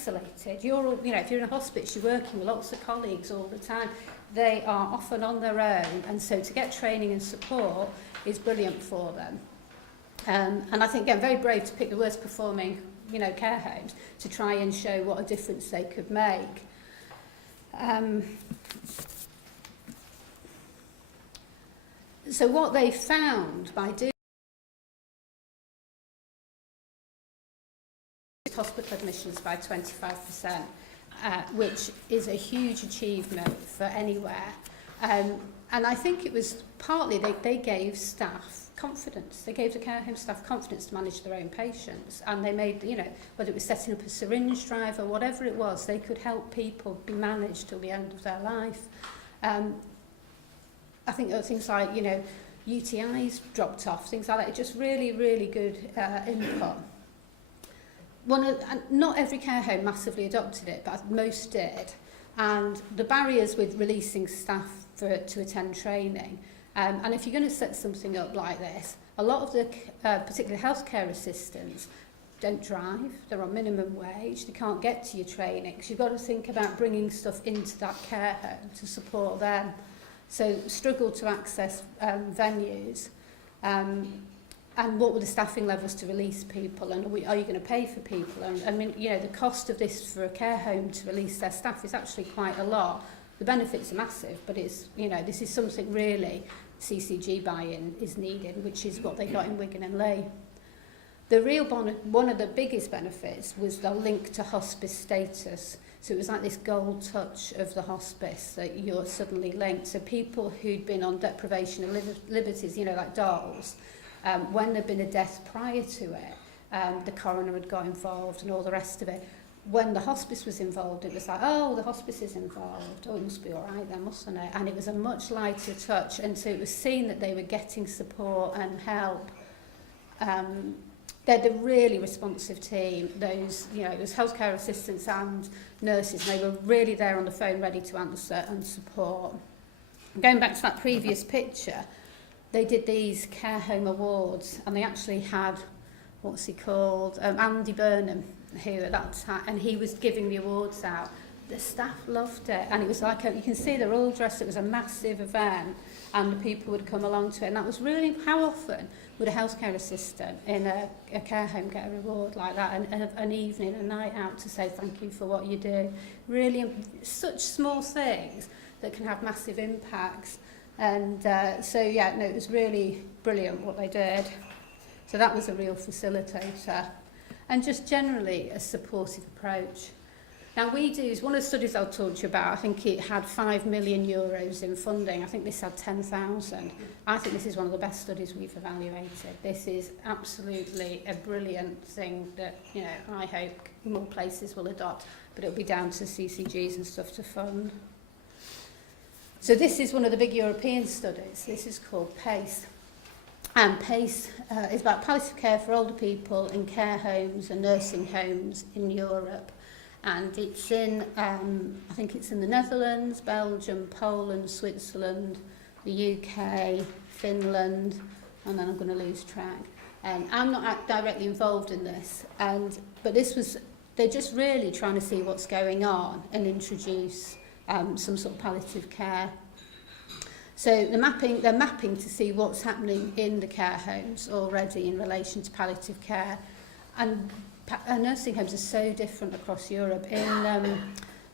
isolated. You're all, you know, if you're in a hospice, you're working with lots of colleagues all the time. They are often on their own, and so to get training and support is brilliant for them. And I think, again, very brave to pick the worst performing, you know, care homes to try and show what a difference they could make. So what they found by doing hospital admissions by 25%, which is a huge achievement for anywhere. And I think it was partly they gave staff confidence. They gave the care home staff confidence to manage their own patients, and they made, you know, whether it was setting up a syringe drive or whatever it was, they could help people be managed till the end of their life. I think other things like, you know, UTIs dropped off, things like that. Just really, really good input. Not every care home massively adopted it, but most did. And the barriers with releasing staff to attend training, and if you're going to set something up like this, a lot of the particularly healthcare assistants don't drive, they're on minimum wage, they can't get to your training, because you've got to think about bringing stuff into that care home to support them. So struggle to access venues. And what were the staffing levels to release people, and are you going to pay for people? And I mean, you know, the cost of this for a care home to release their staff is actually quite a lot. The benefits are massive, but it's, you know, this is something really CCG buy-in is needed, which is what they got in Wigan and Leigh. The real one of the biggest benefits was the link to hospice status. So it was like this gold touch of the hospice that you're suddenly linked. So people who'd been on deprivation of liberties, you know, like dolls, when there'd been a death prior to it, the coroner had got involved and all the rest of it. When the hospice was involved, it was like, oh, the hospice is involved. Oh, it must be all right then, mustn't it? And it was a much lighter touch. And so it was seen that they were getting support and help. They're the really responsive team. Those, you know, those healthcare assistants and nurses, they were really there on the phone, ready to answer and support. Going back to that previous picture, they did these care home awards, and they actually had, what's he called, Andy Burnham, who at that time, and he was giving the awards out. The staff loved it, and it was like, you can see they're all dressed, it was a massive event, and the people would come along to it, and that was really, how often would a healthcare assistant in a care home get a reward like that, and an evening, a night out to say thank you for what you do. Really, such small things that can have massive impacts. And so, yeah, no, it was really brilliant what they did. So that was a real facilitator. And just generally a supportive approach. Now we do, one of the studies I'll talk to you about, I think it had 5 million euros in funding. I think this had 10,000. I think this is one of the best studies we've evaluated. This is absolutely a brilliant thing that, you know, I hope more places will adopt, but it'll be down to CCGs and stuff to fund. So this is one of the big European studies. This is called PACE. And PACE is about palliative care for older people in care homes and nursing homes in Europe. And it's in, I think it's in the Netherlands, Belgium, Poland, Switzerland, the UK, Finland, and then I'm going to lose track. And I'm not directly involved in this, but this was, they're just really trying to see what's going on and introduce some sort of palliative care. So they're mapping to see what's happening in the care homes already in relation to palliative care. And nursing homes are so different across Europe. In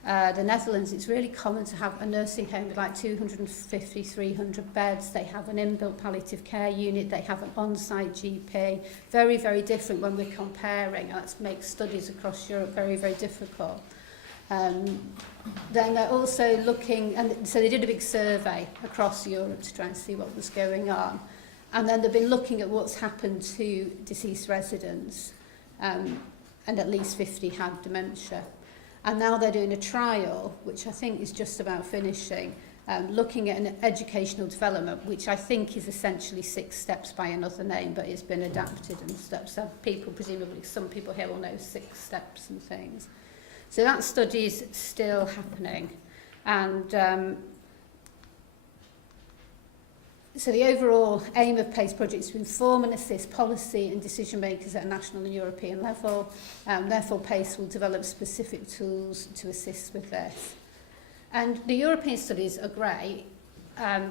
the Netherlands, it's really common to have a nursing home with like 250, 300 beds. They have an inbuilt palliative care unit. They have an on-site GP. Very, very different when we're comparing. And that makes studies across Europe very, very difficult. Then they're also looking, and so they did a big survey across Europe to try and see what was going on. And then they've been looking at what's happened to deceased residents. And at least 50 had dementia. And now they're doing a trial, which I think is just about finishing, looking at an educational development, which I think is essentially 6 steps by another name, but it's been adapted and stuff. So people, presumably, some people here will know 6 steps and things. So that study is still happening. And So the overall aim of PACE projects is to inform and assist policy and decision makers at a national and European level. Therefore, PACE will develop specific tools to assist with this. And the European studies are great.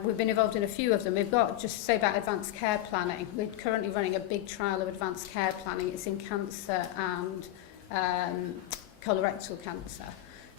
We've been involved in a few of them. We've got, just to say about advanced care planning, we're currently running a big trial of advanced care planning. It's in cancer and colorectal cancer,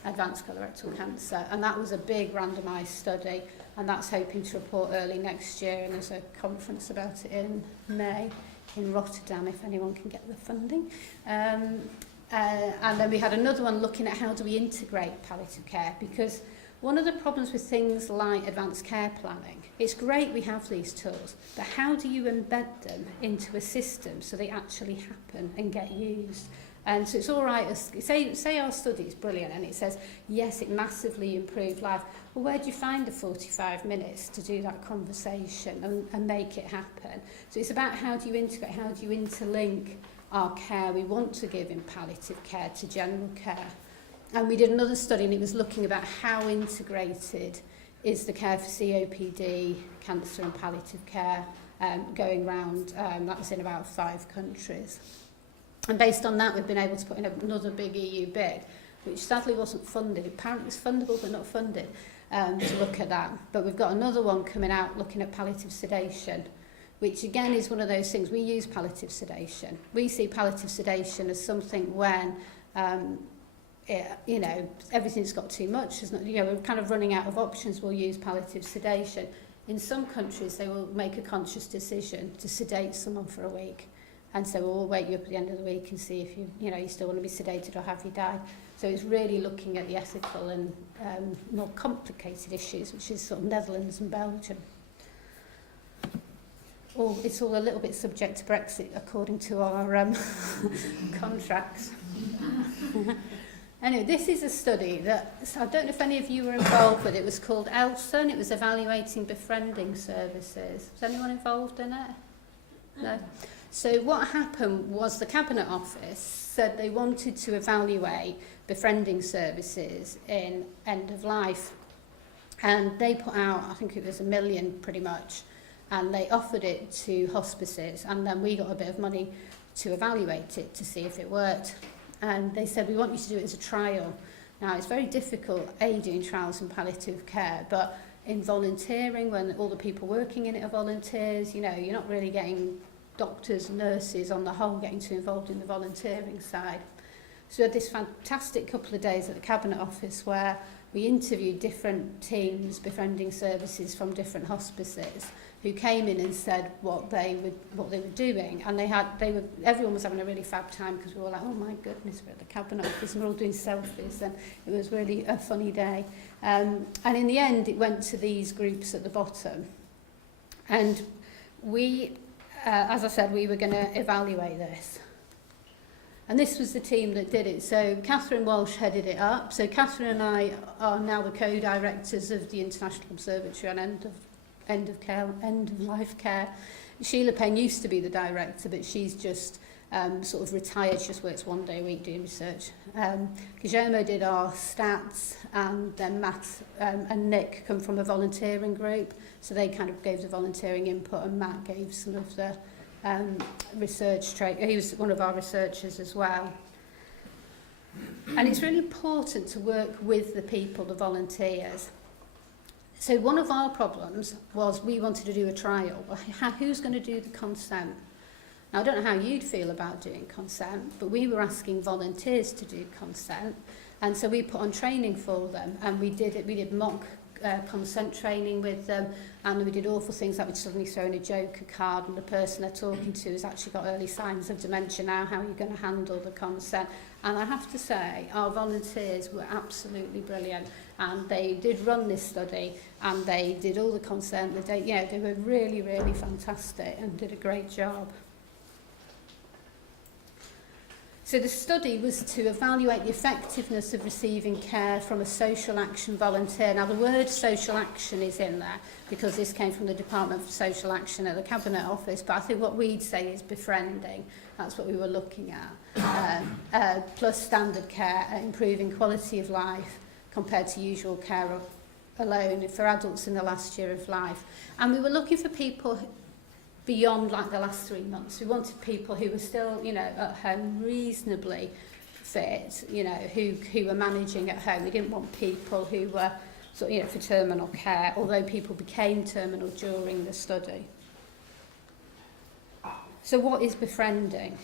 advanced colorectal cancer. And that was a big randomised study. And that's hoping to report early next year. And there's a conference about it in May in Rotterdam, if anyone can get the funding. And then we had another one looking at how do we integrate palliative care, because one of the problems with things like advanced care planning, it's great we have these tools, but how do you embed them into a system so they actually happen and get used? And so it's all right, say our study is brilliant and it says, yes, it massively improved life. Well, where do you find the 45 minutes to do that conversation and make it happen? So it's about how do you integrate, how do you interlink our care we want to give in palliative care to general care. And we did another study and it was looking about how integrated is the care for COPD, cancer and palliative care going round. That was in about 5 countries. And based on that, we've been able to put in another big EU bid, which sadly wasn't funded. Apparently it's fundable, but not funded, to look at that. But we've got another one coming out looking at palliative sedation, which again is one of those things. We use palliative sedation. We see palliative sedation as something when, you know, everything's got too much. There's not, you know, we're kind of running out of options. We'll use palliative sedation. In some countries, they will make a conscious decision to sedate someone for a week. And so we'll wake you up at the end of the week and see if you still want to be sedated or have you died. So it's really looking at the ethical and more complicated issues, which is sort of Netherlands and Belgium. It's all a little bit subject to Brexit according to our contracts. Anyway, this is a study that, I don't know if any of you were involved with it. It was called Allicin. It was evaluating befriending services. Was anyone involved in it? No. So what happened was the Cabinet Office said they wanted to evaluate befriending services in end of life. And they put out, I think it was 1 million pretty much, and they offered it to hospices. And then we got a bit of money to evaluate it to see if it worked. And they said, we want you to do it as a trial. Now, it's very difficult, doing trials in palliative care, but in volunteering, when all the people working in it are volunteers, you know, you're not really getting doctors, nurses on the whole getting too involved in the volunteering side. So we had this fantastic couple of days at the Cabinet Office where we interviewed different teams, befriending services from different hospices, who came in and said what they were doing, and everyone was having a really fab time because we were all like, oh my goodness, we're at the Cabinet Office and we're all doing selfies, and it was really a funny day. And in the end, it went to these groups at the bottom, and we, as I said, we were going to evaluate this. And this was the team that did it. So Katherine Walsh headed it up. So Katherine and I are now the co-directors of the International Observatory on end of life care. Sheila Payne used to be the director, but she's just sort of retired. She just works 1 day a week doing research. Guillermo did our stats, and then Matt and Nick come from a volunteering group. So they kind of gave the volunteering input, and Matt gave some of the research he was one of our researchers as well. And it's really important to work with the people, the volunteers. So one of our problems was we wanted to do a trial. Who's going to do the consent? Now, I don't know how you'd feel about doing consent, but we were asking volunteers to do consent. And so we put on training for them, and we did mock consent training with them, and we did awful things like we'd suddenly throw in a joker card, and the person they're talking to has actually got early signs of dementia now. How are you going to handle the consent? And I have to say, our volunteers were absolutely brilliant, and they did run this study, and they did all the consent. They were really, really fantastic and did a great job. So the study was to evaluate the effectiveness of receiving care from a social action volunteer. Now, the word social action is in there because this came from the Department for Social Action at the Cabinet Office, but I think what we'd say is befriending. That's what we were looking at. Plus standard care, improving quality of life compared to usual care alone for adults in the last year of life. And we were looking for people beyond like the last 3 months. We wanted people who were still, you know, at home reasonably fit, you know, who were managing at home. We didn't want people who were sort of, you know, for terminal care, although people became terminal during the study. So what is befriending?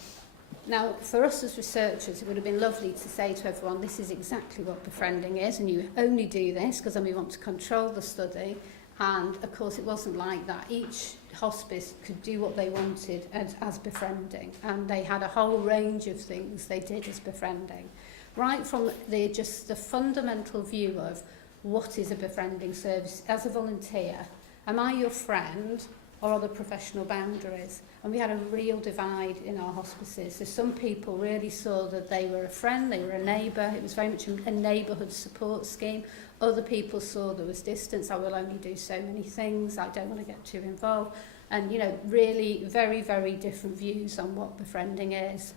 Now, for us as researchers, it would have been lovely to say to everyone, this is exactly what befriending is, and you only do this because then we want to control the study. And, of course, it wasn't like that. Each hospice could do what they wanted as befriending, and they had a whole range of things they did as befriending. Right from just the fundamental view of what is a befriending service. As a volunteer, am I your friend or are there professional boundaries? And we had a real divide in our hospices. So some people really saw that they were a friend, they were a neighbour. It was very much a neighbourhood support scheme. Other people saw there was distance. I will only do so many things. I don't want to get too involved. And, you know, really very, very different views on what befriending is.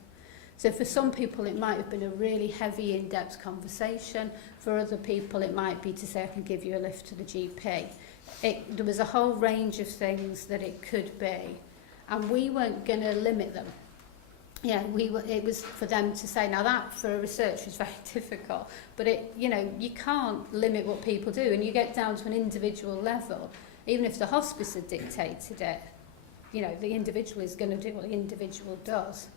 So for some people, it might have been a really heavy, in-depth conversation. For other people, it might be to say, I can give you a lift to the GP. There was a whole range of things that it could be. And we weren't going to limit them. Yeah, it was for them to say, now that for a research is very difficult, but you know, you can't limit what people do, and you get down to an individual level. Even if the hospice had dictated it, you know, the individual is going to do what the individual does.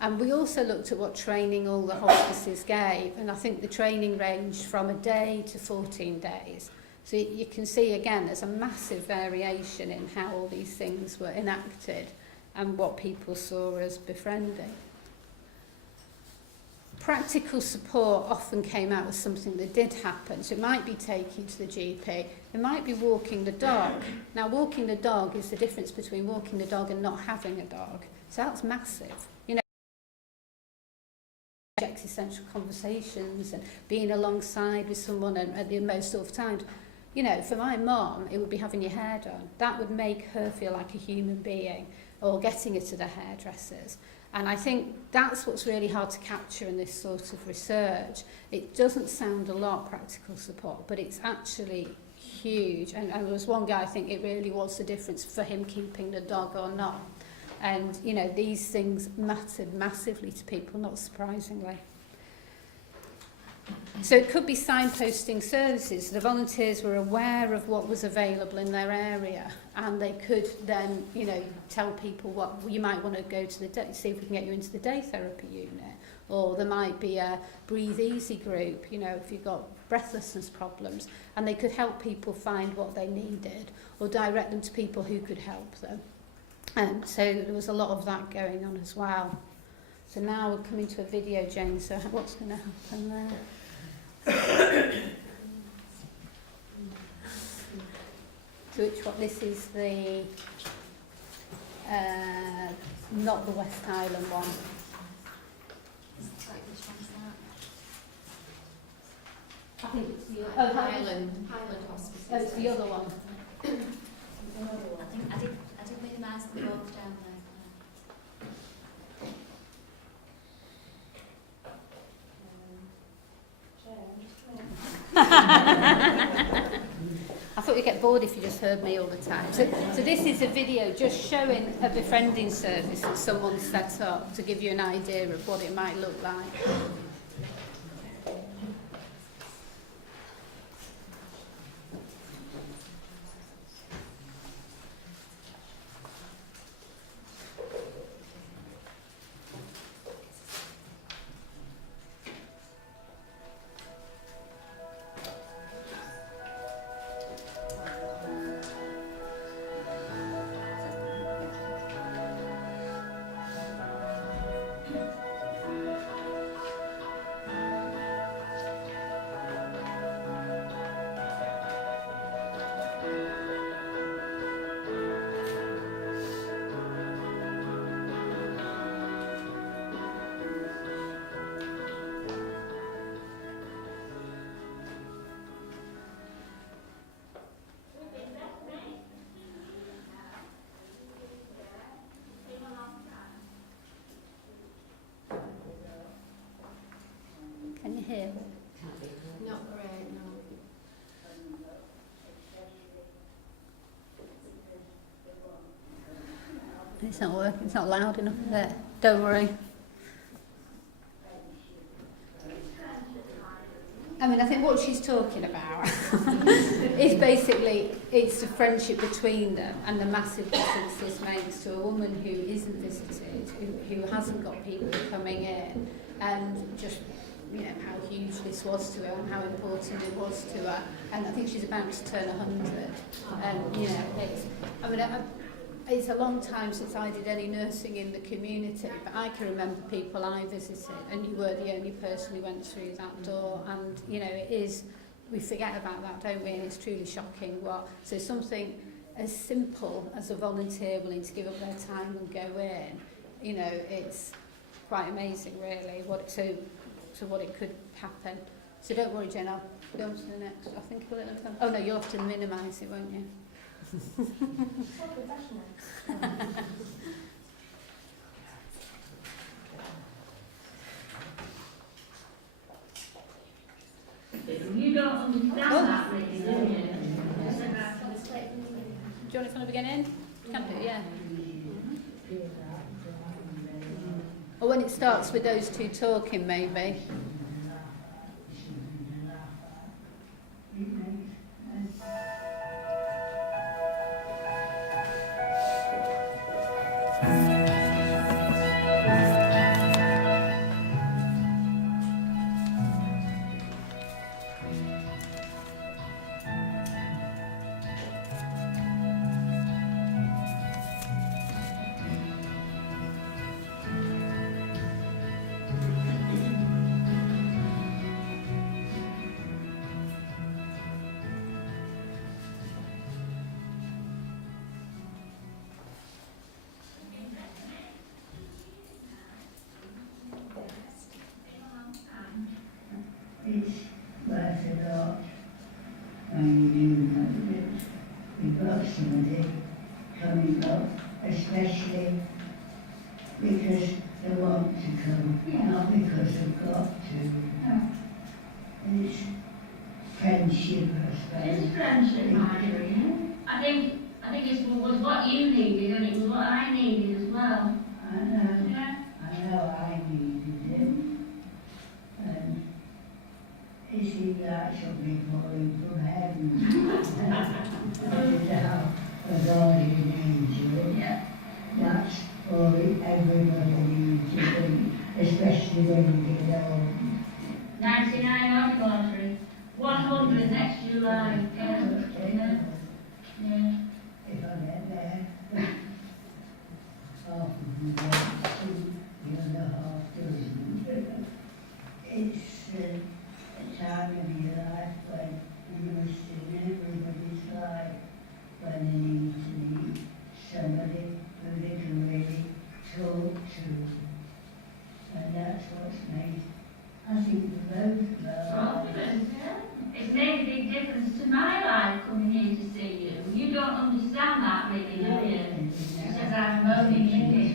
And we also looked at what training all the hospices gave, and I think the training ranged from a day to 14 days. So you can see, again, there's a massive variation in how all these things were enacted and what people saw as befriending. Practical support often came out as something that did happen. So it might be taking to the GP, it might be walking the dog. Now, walking the dog is the difference between walking the dog and not having a dog. So that's massive. You know, existential conversations and being alongside with someone at the most sort of times. You know, for my mum, it would be having your hair done. That would make her feel like a human being, or getting her to the hairdressers. And I think that's what's really hard to capture in this sort of research. It doesn't sound a lot, practical support, but it's actually huge. And there was one guy, I think it really was the difference for him keeping the dog or not. And, you know, these things mattered massively to people, not surprisingly. So it could be signposting services. The volunteers were aware of what was available in their area, and they could then, you know, tell people what you might want to go to the day, see if we can get you into the day therapy unit, or there might be a breathe easy group, you know, if you've got breathlessness problems, and they could help people find what they needed or direct them to people who could help them. And so there was a lot of that going on as well. So now we're coming to a video, Jane, so what's going to happen there? So which one? This is the not the West Highland one. Which one's that? I think it's the Highland Hospice. Oh, it's the other one. I did minimise them both down there. I thought you'd get bored if you just heard me all the time. So this is a video just showing a befriending service that someone set up to give you an idea of what it might look like. It's not working, it's not loud enough, is it? Don't worry. I mean, I think what she's talking about is basically, it's the friendship between them and the massive difference this makes to a woman who isn't visited, who hasn't got people coming in, and just, you know, how huge this was to her and how important it was to her. And I think she's about to turn 100. And, you know, it's a long time since I did any nursing in the community, but I can remember people I visited, and you were the only person who went through that door. And, you know, it is, we forget about that, don't we? And it's truly shocking. So something as simple as a volunteer willing to give up their time and go in, you know, it's quite amazing, really, what it could happen. So don't worry, Jen, I'll go on to the next. I think a little. Oh no, you'll have to minimise it, won't you? So professional. You don't understand that, really, do you? Do you want it from the beginning? You can do, yeah. Or when it starts with those two talking, maybe. It's worth a lot when you do know that you've got somebody coming up, especially because they want to come, not because they've got to. It's friendship, I suppose. It's friendship, Marjorie. I think it was what you needed, and it was what I needed as well. I know. Yeah. I know I needed it. And it seemed like something falling from heaven. I did have a guardian angel. Yeah. That's all everybody needs to do, especially when you get old. 99 Observatory. 100 next July. Yeah. Yeah. If I get there, half of them want to, the other half doesn't. It's a time of your life when you must in everybody's life when they need to meet somebody who they can really talk to. And that's what's made, I think, the both of our lives. It's made a big difference to my life coming here to see you. You don't understand that really, do you? Because I'm moaning in it.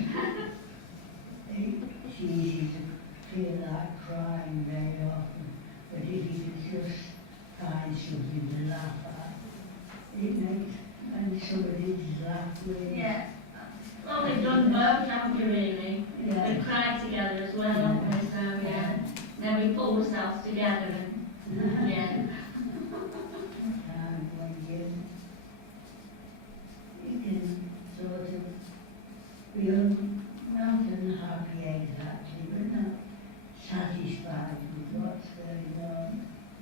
It's easy to feel like crying very often, but if you can just find something to laugh at, it makes, and somebody's laugh with. Yeah. Well, we've done both, haven't we, really? Yeah. We've cried together as well, haven't we? So, yeah. Then we pull ourselves together and, yeah. And when you can sort of be not unhappy exactly, but not satisfied with what's going on,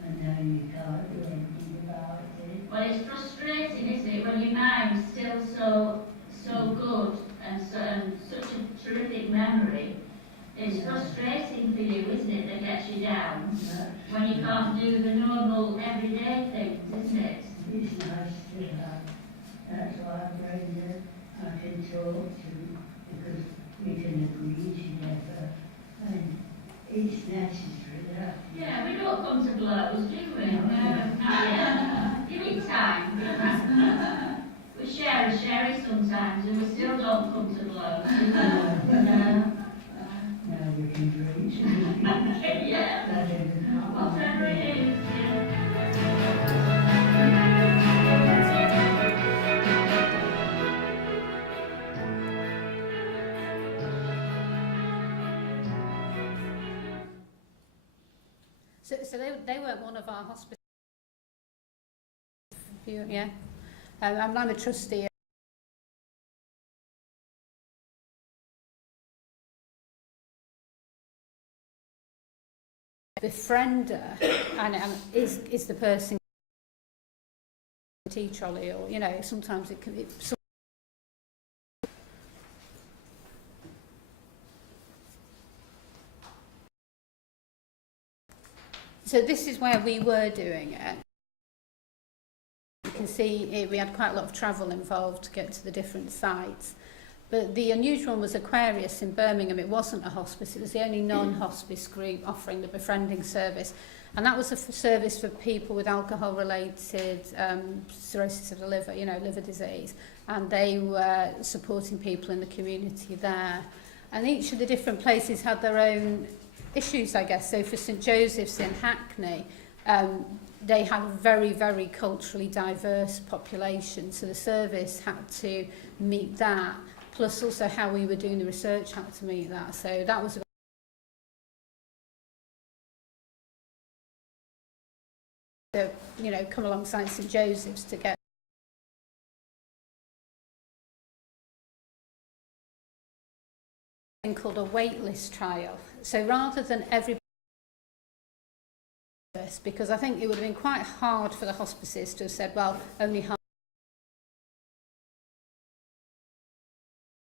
and then you can't do anything about it. Well, it's frustrating, isn't it, when your mind's still so good and such a terrific memory. It's frustrating for you, isn't it, that gets you down when you can't do the normal everyday things, isn't it? It's nice to have. That's why Brenda I can talk to, because we can agree together, and it's necessary that. Yeah, we don't come to blows, do we? No, not yet. Give it time. We share sometimes, and we still don't come to blows. No. Now we can drink. Yeah. That isn't Whatever it is. Yeah. they weren't one of our hospices. Yeah. I'm a trustee. Befriender and is the person tea trolley, or you know, sometimes it can be. So this is where we were doing it. You can see we had quite a lot of travel involved to get to the different sites. But the unusual one was Aquarius in Birmingham. It wasn't a hospice, it was the only non-hospice group offering the befriending service. And that was a service for people with alcohol-related cirrhosis of the liver, you know, liver disease. And they were supporting people in the community there. And each of the different places had their own issues, I guess. So for St Joseph's in Hackney, they had a very, very culturally diverse population. So the service had to meet that. Plus also how we were doing the research had to meet that. So that was to, you know, come alongside St Joseph's to get a thing called a waitlist trial. So rather than everybody, because I think it would have been quite hard for the hospices to have said, well, only half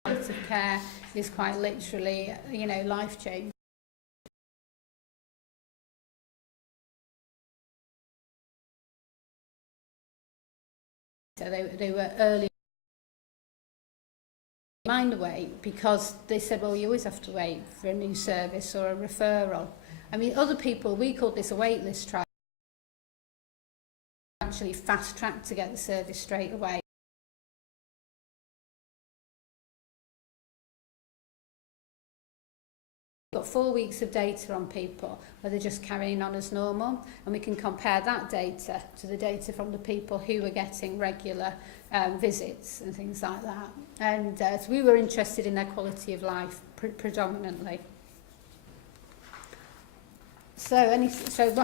of care is quite literally, you know, life-changing. So they were early mind wait, because they said, well, you always have to wait for a new service or a referral. I mean, other people, we called this a waitlist trial, actually fast-tracked to get the service straight away. We've got 4 weeks of data on people where they're just carrying on as normal, and we can compare that data to the data from the people who were getting regular visits and things like that. And so we were interested in their quality of life predominantly. So,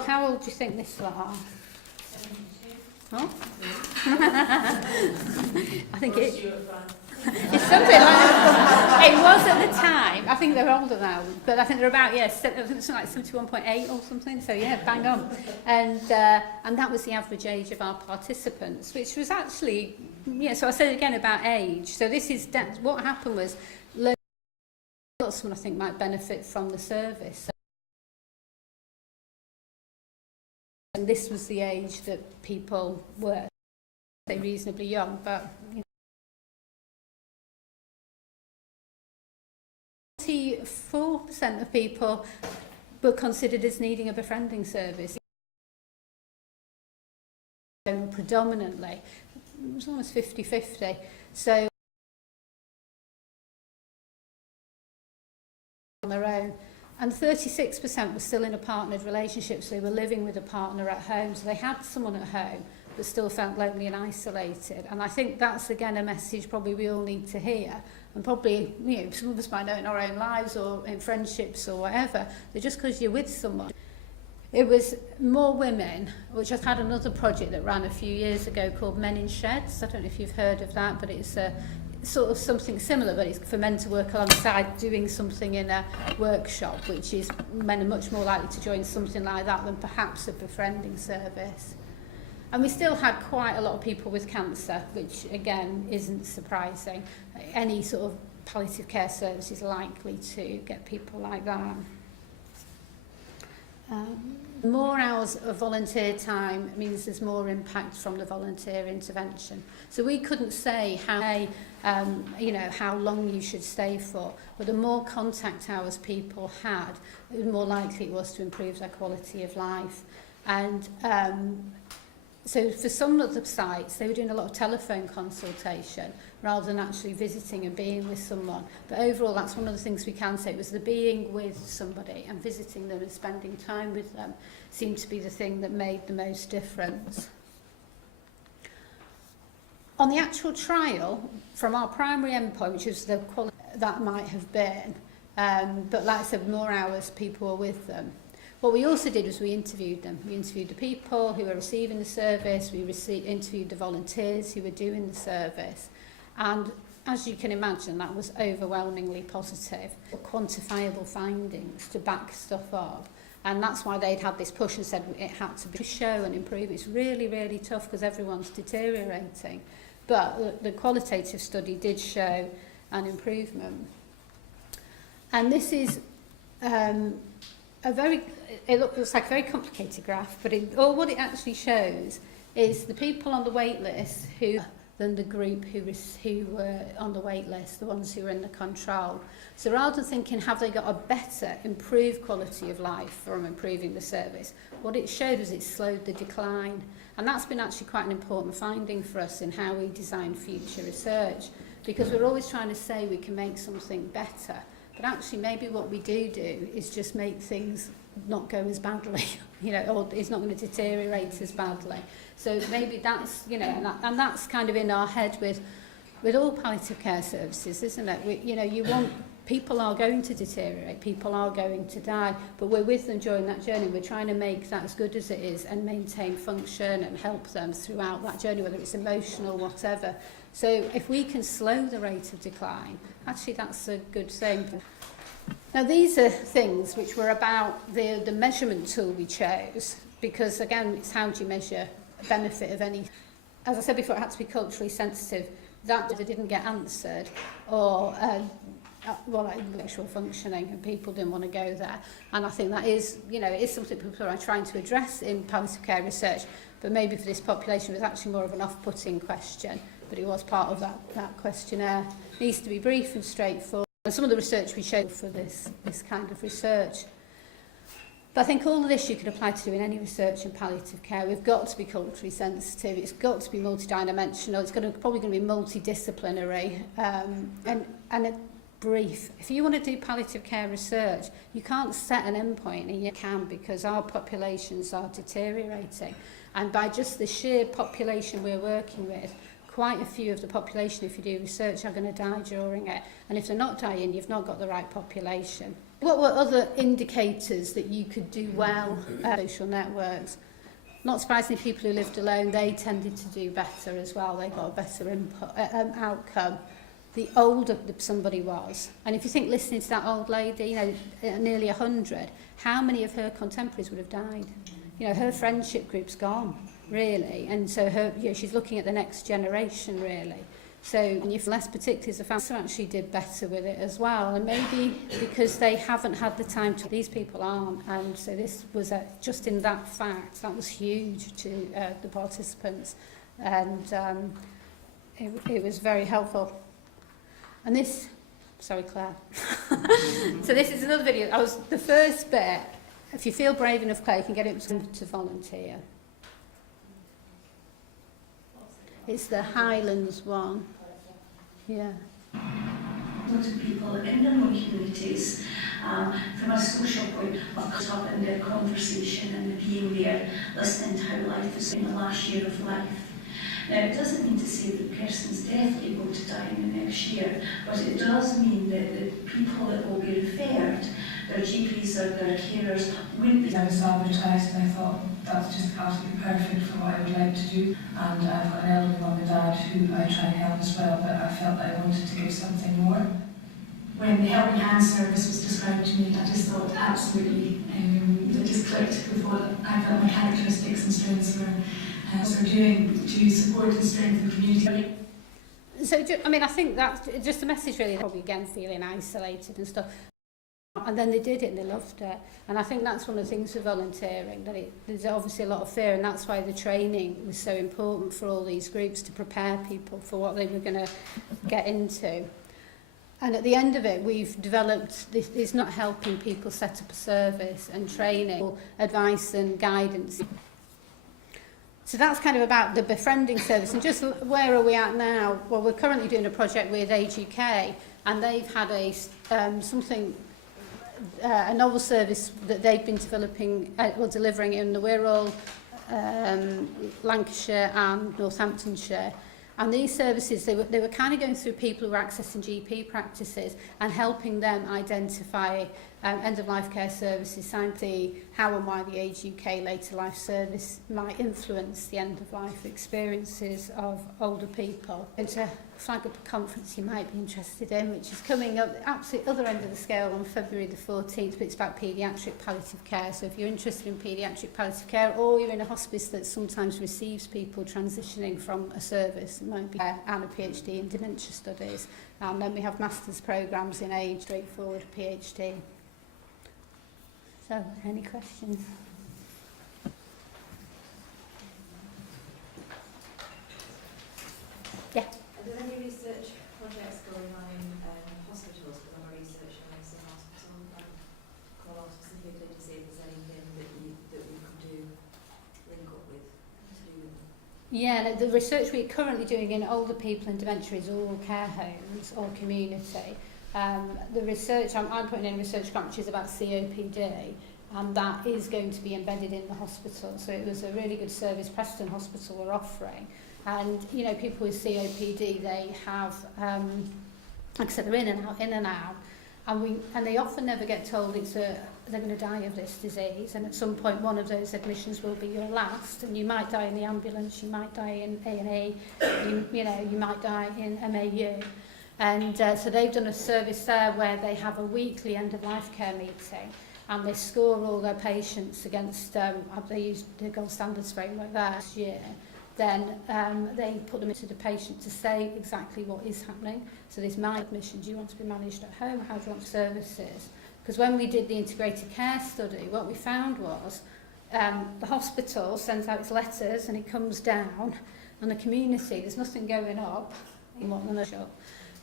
how old do you think this are? 72. Oh? I think it's something like, it was at the time. I think they're older now, but I think they're about, I think something like 71.8 or something. So yeah, bang on. And that was the average age of our participants, which was actually, so I said again about age. So this is, what happened was, someone I think might benefit from the service. And this was the age that people were, they reasonably young, but 44% of people were considered as needing a befriending service. Predominantly, it was almost 50-50. So on their own. And 36% were still in a partnered relationship, so they were living with a partner at home. So they had someone at home, but still felt lonely and isolated. And I think that's, again, a message probably we all need to hear. And probably, some of us might know in our own lives or in friendships or whatever, that just because you're with someone. It was more women, which I've had another project that ran a few years ago called Men in Sheds. I don't know if you've heard of that, but it's sort of something similar, but it's for men to work alongside doing something in a workshop, which is men are much more likely to join something like that than perhaps a befriending service. And we still had quite a lot of people with cancer, which again isn't surprising. Any sort of palliative care service is likely to get people like that. More hours of volunteer time means there's more impact from the volunteer intervention. So we couldn't say how long you should stay for, but the more contact hours people had, the more likely it was to improve their quality of life. And so for some of the sites, they were doing a lot of telephone consultation rather than actually visiting and being with someone. But overall, that's one of the things we can say, was the being with somebody and visiting them and spending time with them seemed to be the thing that made the most difference. On the actual trial, from our primary endpoint, which was the quality that might have been, but like I said, more hours people were with them. What we also did was we interviewed them. We interviewed the people who were receiving the service, we interviewed the volunteers who were doing the service, and as you can imagine, that was overwhelmingly positive, quantifiable findings to back stuff up. And that's why they'd had this push and said it had to be show and improve. It's really, really tough because everyone's deteriorating. But the qualitative study did show an improvement. And this is it looks like a very complicated graph, but what it actually shows is the people on the wait list than the group who were on the wait list, the ones who were in the control. So rather than thinking, have they got a better, improved quality of life from improving the service, what it showed was it slowed the decline. And that's been actually quite an important finding for us in how we design future research, because we're always trying to say we can make something better, but actually maybe what we do is just make things not go as badly, you know, or it's not going to deteriorate as badly. So maybe that's, you know, and that's kind of in our head with all palliative care services, isn't it? You want, people are going to deteriorate, people are going to die, but we're with them during that journey. We're trying to make that as good as it is and maintain function and help them throughout that journey, whether it's emotional, whatever. So if we can slow the rate of decline, actually that's a good thing. Now these are things which were about the measurement tool we chose, because again, it's how do you measure benefit of any. As I said before, it had to be culturally sensitive. That didn't get answered, or like intellectual functioning, and people didn't want to go there. And I think that is, you know, it is something people are trying to address in palliative care research, but maybe for this population it was actually more of an off-putting question, but it was part of that questionnaire. It needs to be brief and straightforward. And some of the research we showed for this kind of research. But I think all of this you can apply to doing any research in palliative care. We've got to be culturally sensitive, it's got to be multidimensional, it's probably going to be multidisciplinary, and a brief. If you want to do palliative care research, you can't set an endpoint, and you can, because our populations are deteriorating. And by just the sheer population we're working with, quite a few of the population, if you do research, are going to die during it. And if they're not dying, you've not got the right population. What were other indicators that you could do well at social networks? Not surprisingly, people who lived alone, they tended to do better as well. They got a better outcome. The older somebody was, and if you think listening to that old lady, you know, nearly 100, how many of her contemporaries would have died? You know, her friendship group's gone, really, and so her, you know, she's looking at the next generation, really. So, and if less particularly as a family, actually did better with it as well, and maybe because they haven't had the time to, these people aren't, and so this was just in that fact, that was huge to the participants, and it was very helpful. And this, sorry Claire, so this is another video. The first bit, if you feel brave enough, Claire, you can get it to volunteer. It's the Highlands one. Yeah. Lots of people in their own communities, from a social point of cut up in their conversation and being there, listening to how life is in the last year of life. Now, it doesn't mean to say that the person's definitely going to die in the next year, but it does mean that the people that will be referred, their GPs or their carers, wouldn't be. I was advertised and I thought that's just absolutely perfect for what I would like to do. And I've got an elderly mum and dad who I try and help as well, but I felt that I wanted to give something more. When the Helping Hand service was described to me, I just thought absolutely, it just clicked with what I felt my characteristics and strengths were. So doing to support and strengthen the community. So, I mean, I think that's just the message really, probably again feeling isolated and stuff. And then they did it and they loved it. And I think that's one of the things with volunteering, that there's obviously a lot of fear, and that's why the training was so important for all these groups to prepare people for what they were going to get into. And at the end of it, we've developed, this is not helping people set up a service and training, advice and guidance. So that's kind of about the befriending service. And just where are we at now? Well, we're currently doing a project with AGE UK, and they've had a novel service that they've been delivering in the Wirral, Lancashire and Northamptonshire. And these services, they were kind of going through people who were accessing GP practices and helping them identify end-of-life care services, signed how and why the AGE UK later life service might influence the end-of-life experiences of older people. And to flag up a conference you might be interested in, which is coming up absolute other end of the scale on February the 14th, but it's about paediatric palliative care. So if you're interested in paediatric palliative care, or you're in a hospice that sometimes receives people transitioning from a service, it might be and a PhD in dementia studies. And then we have master's programmes in age, straightforward PhD. So, any questions? Yeah. Are there any research projects going on in hospitals? Because I'm a researcher in Allicin Hospital. Call on specifically to see if there's anything that we could do, link up with, to do with them. Yeah, the research we're currently doing in older people and dementia is all care homes or community. The research, I'm putting in research grant which is about COPD, and that is going to be embedded in the hospital. So it was a really good service Preston Hospital were offering. And, you know, people with COPD, they have, like I said, they're in and out. And they often never get told they're going to die of this disease. And at some point, one of those admissions will be your last. And you might die in the ambulance, you might die in A&E, you might die in MAU. And so they've done a service there where they have a weekly end-of-life care meeting, and they score all their patients against, they used the gold standards framework there last year. Then they put them into the patient to say exactly what is happening. So this my admission, do you want to be managed at home? How do you want services? Because when we did the integrated care study, what we found was the hospital sends out its letters and it comes down, and the community, there's nothing going up in what the shop.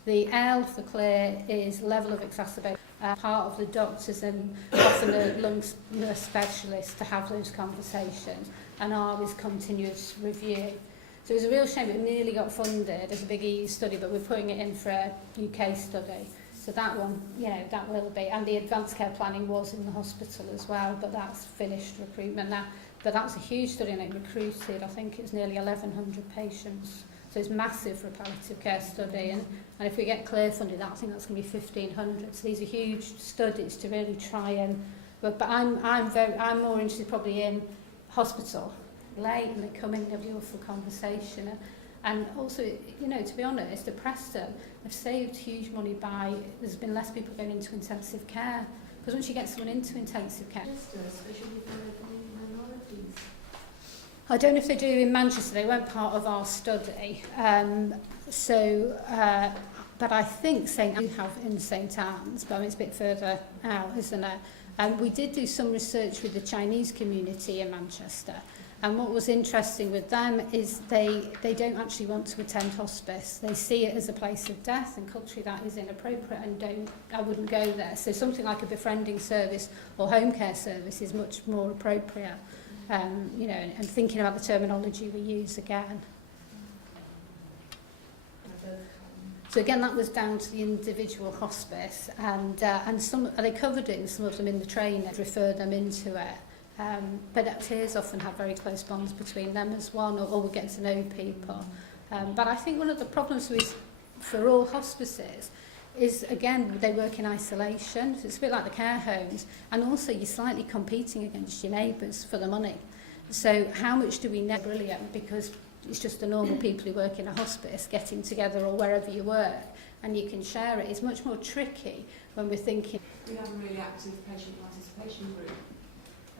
The L for clear is level of exacerbation. Part of the doctors and often the lung nurse specialist to have those conversations, and R is continuous review. So it was a real shame it nearly got funded as a big EU study, but we're putting it in for a UK study. So that one, that will be. And the advanced care planning was in the hospital as well, but that's finished recruitment now. But that was a huge study, and it recruited, I think it was nearly 1,100 patients. So it's massive for a palliative care study, and if we get clear funded, I think that's going to be 1,500. So these are huge studies to really try and. But I'm more interested probably in hospital, late, and they come in, they'll do a full conversation, and also, to be honest, at Preston, they've saved huge money by there's been less people going into intensive care, because once you get someone into intensive care. Especially for minorities. I don't know if they do in Manchester, they weren't part of our study. But I think St Anne's have in St Anne's, but it's a bit further out, isn't it? We did do some research with the Chinese community in Manchester. And what was interesting with them is they don't actually want to attend hospice. They see it as a place of death, and culturally that is inappropriate, and I wouldn't go there. So something like a befriending service or home care service is much more appropriate. And thinking about the terminology we use again. So again, that was down to the individual hospice, and some they covered it, and some of them in the training referred them into it. But peers often have very close bonds between them as one, or we get to know people. But I think one of the problems for all hospices is, again, they work in isolation. So it's a bit like the care homes, and also you're slightly competing against your neighbours for the money. So how much do we know? Brilliant, because it's just the normal people who work in a hospice getting together, or wherever you work, and you can share it. It's much more tricky when we're thinking. We have a really active patient participation group,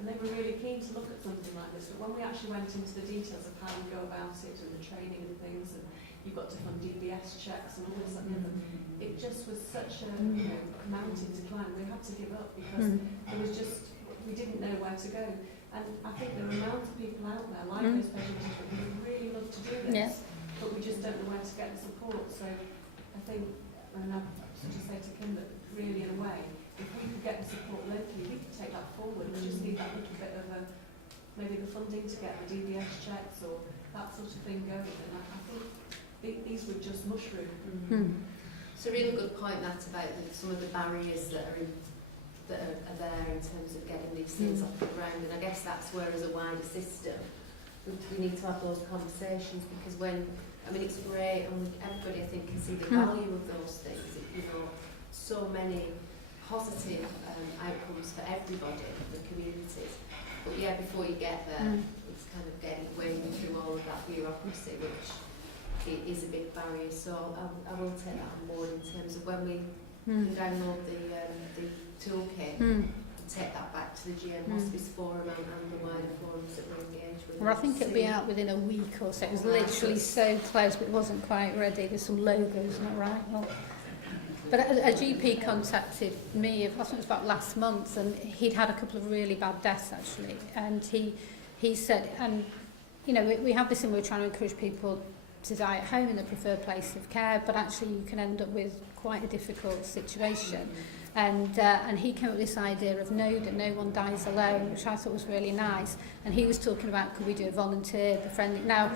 and they were really keen to look at something like this, but when we actually went into the details of how we go about it and the training and things, and you've got to fund DBS checks and all this and the other, it just was such a mountain to climb. We had to give up because it was just, we didn't know where to go. And I think there are amounts of people out there like those patients who would really love to do this, but we just don't know where to get the support. So I think, and I sort of say to Kim that really in a way, if we could get the support locally, we could take that forward. We just need that little bit of maybe the funding to get the DBS checks or that sort of thing going. And I think these would just mushroom. It's a really good point that about some of the barriers that are there in terms of getting these things off the ground, and I guess that's where, as a wider system, we need to have those conversations, because it's great, and everybody I think can see the value of those things. So many positive outcomes for everybody, the communities. But yeah, before you get there, it's kind of wading through all of that bureaucracy, which is a big barrier. So I will take that on board in terms of when we can download the toolkit and take that back to the GM Hospice Forum and the wider forums that we're engaged with. Well, I think it'll be out within a week or so. It was literally so close, but it wasn't quite ready. There's some logos, not right. Well, but a GP contacted me, I think it was about last month, and he'd had a couple of really bad deaths actually, and he said, and you know, we have this thing, we're trying to encourage people to die at home in the preferred place of care, but actually you can end up with quite a difficult situation. And he came up with this idea of that no one dies alone, which I thought was really nice. And he was talking about, could we do a volunteer befriending? Now,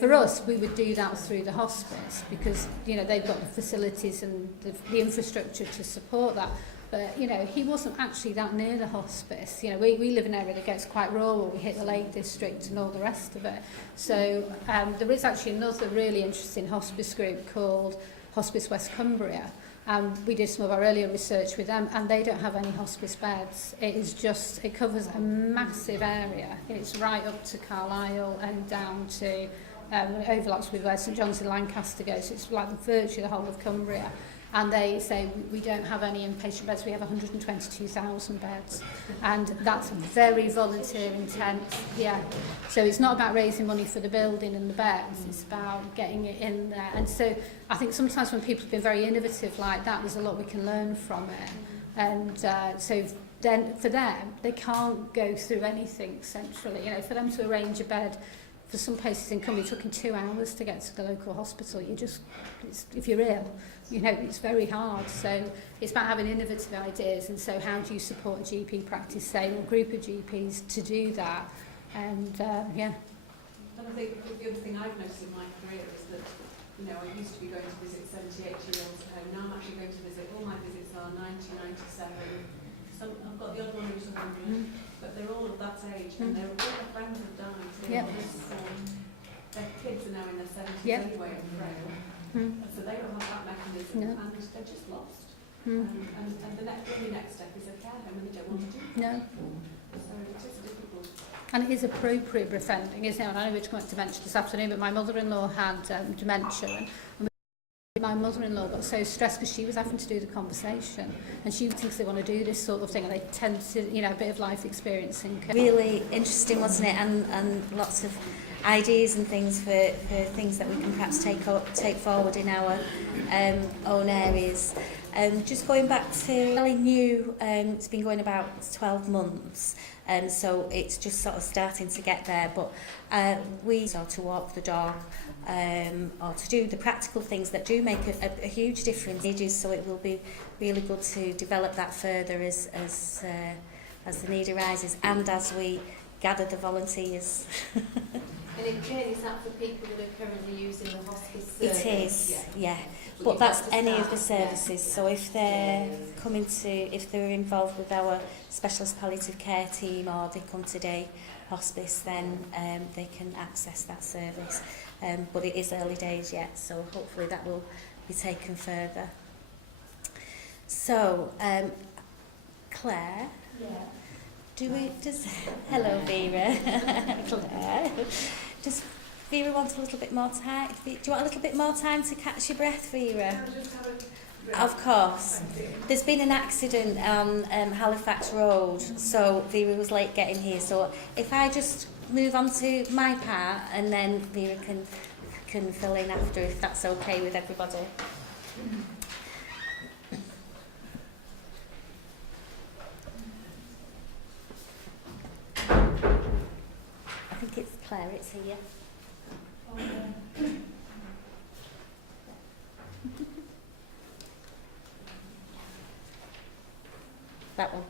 for us, we would do that through the hospice because, you know, they've got the facilities and the infrastructure to support that. But, you know, he wasn't actually that near the hospice. You know, we live in an area that gets quite rural. We hit the Lake District and all the rest of it. So there is actually another really interesting hospice group called Hospice West Cumbria. We did some of our earlier research with them, and they don't have any hospice beds. It covers a massive area. It's right up to Carlisle and down to, it overlaps with where St John's in Lancaster goes. So it's like virtually the whole of Cumbria. And they say we don't have any inpatient beds, we have 122,000 beds. And that's very volunteer intense, yeah. So it's not about raising money for the building and the beds, it's about getting it in there. And so I think sometimes when people have been very innovative like that, there's a lot we can learn from it. And so then for them, they can't go through anything centrally. You know, for them to arrange a bed, for some places in Cumbria, it's taking 2 hours to get to the local hospital. If you're ill, you know, it's very hard. So it's about having innovative ideas. And so how do you support a GP practice, say, or a group of GPs to do that? And yeah. And I think the other thing I've noticed in my career is that, you know, I used to be going to visit 78-year-olds at home. Now I'm actually going to visit, all my visits are 90, 97. I've got the odd one who's 100. But they're all of that age, and all their friends have died. So their kids are now in their 70s anyway and frail. And so they don't have that mechanism, and they're just lost. And the really next step is a care home, and they don't want to do that. No. So it is difficult. And it is appropriate befriending, isn't it? And I know we're talking about dementia this afternoon, but my mother-in-law had dementia, and my mother-in-law got so stressed because she was having to do the conversation, and she thinks they want to do this sort of thing, and they tend to, you know, a bit of life experience. Really interesting, wasn't it? And lots of ideas and things for things that we can perhaps take forward in our own areas. Just going back to fairly new, it's been going about 12 months, so it's just sort of starting to get there, but we start to walk the dog, or to do the practical things that do make a huge difference. So it will be really good to develop that further as the need arises and as we gather the volunteers. And again, is that for people that are currently using the hospice service? It is, yeah. But that's any of the services. So if they're if they're involved with our specialist palliative care team, or they come to day hospice, then they can access that service. But it is early days yet, so hopefully that will be taken further. So, Claire, hello Vera, Claire, does Vera want a little bit more time? Do you want a little bit more time to catch your breath, Vera? Of course. There's been an accident on Halifax Road, so Vera was late getting here. So if I just move on to my part, and then Vera can fill in after, if that's okay with everybody. I think it's Claire, it's here. That one.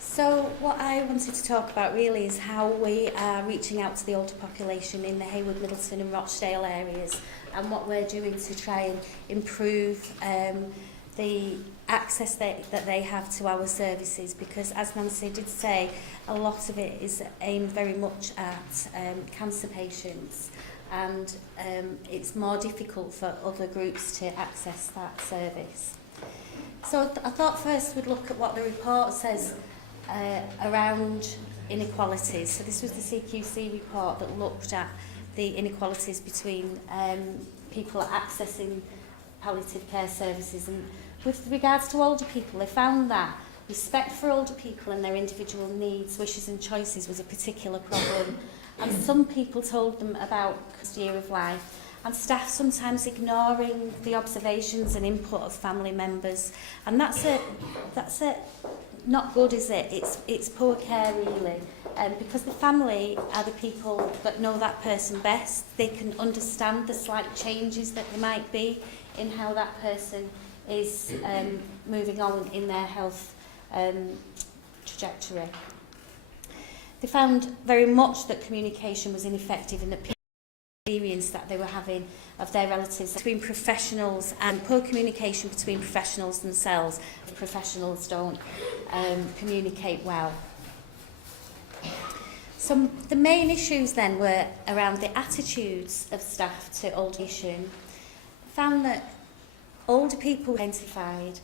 So what I wanted to talk about really is how we are reaching out to the older population in the Heywood, Middleton and Rochdale areas, and what we're doing to try and improve the access that they have to our services, because as Nancy did say, a lot of it is aimed very much at cancer patients, and it's more difficult for other groups to access that service. So I thought first we'd look at what the report says around inequalities. So this was the CQC report that looked at the inequalities between people accessing palliative care services. And with regards to older people, they found that respect for older people and their individual needs, wishes and choices was a particular problem. And some people told them about the year of life, and staff sometimes ignoring the observations and input of family members. And that's not good, is it? It's poor care, really. Because the family are the people that know that person best. They can understand the slight changes that there might be in how that person is moving on in their health trajectory. They found very much that communication was ineffective and that people experience that they were having of their relatives between professionals, and poor communication between professionals themselves. Professionals don't communicate well. So the main issues then were around the attitudes of staff to older patients. Found that older people were identified,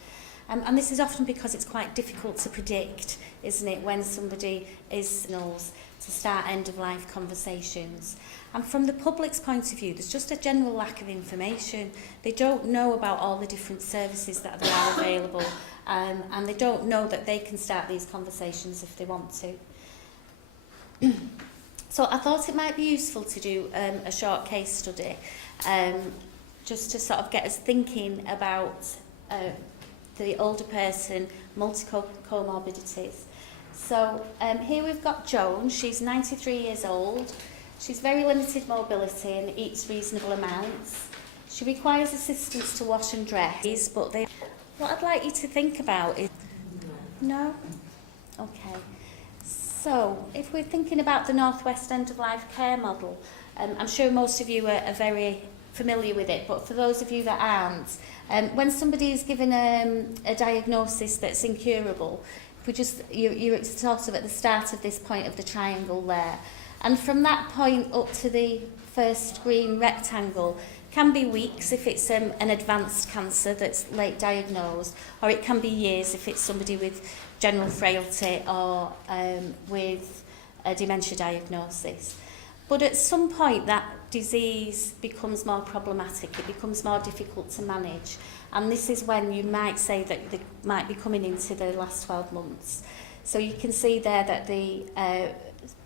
and this is often because it's quite difficult to predict, isn't it, when somebody is signals to start end-of-life conversations. And from the public's point of view, there's just a general lack of information. They don't know about all the different services that are available, and they don't know that they can start these conversations if they want to. So I thought it might be useful to do a short case study, just to sort of get us thinking about the older person, multi-comorbidities. So here we've got Joan. She's 93 years old. She's very limited mobility and eats reasonable amounts. She requires assistance to wash and dress, but what I'd like you to think about is... No? Okay. So, if we're thinking about the North West End-of-Life Care model, I'm sure most of you are very familiar with it, but for those of you that aren't, when somebody is given a diagnosis that's incurable, if we just, you're sort of at the start of this point of the triangle there, and from that point up to the first green rectangle can be weeks if it's an advanced cancer that's late diagnosed, or it can be years if it's somebody with general frailty or with a dementia diagnosis. But at some point that disease becomes more problematic, it becomes more difficult to manage, and this is when you might say that they might be coming into the last 12 months. So you can see there that the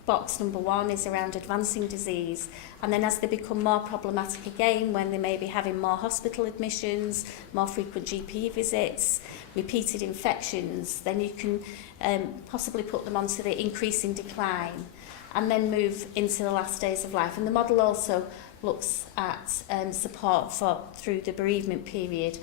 box number 1 is around advancing disease, and then as they become more problematic again, when they may be having more hospital admissions, more frequent GP visits, repeated infections, then you can possibly put them onto the increasing decline and then move into the last days of life. And the model also looks at support through the bereavement period.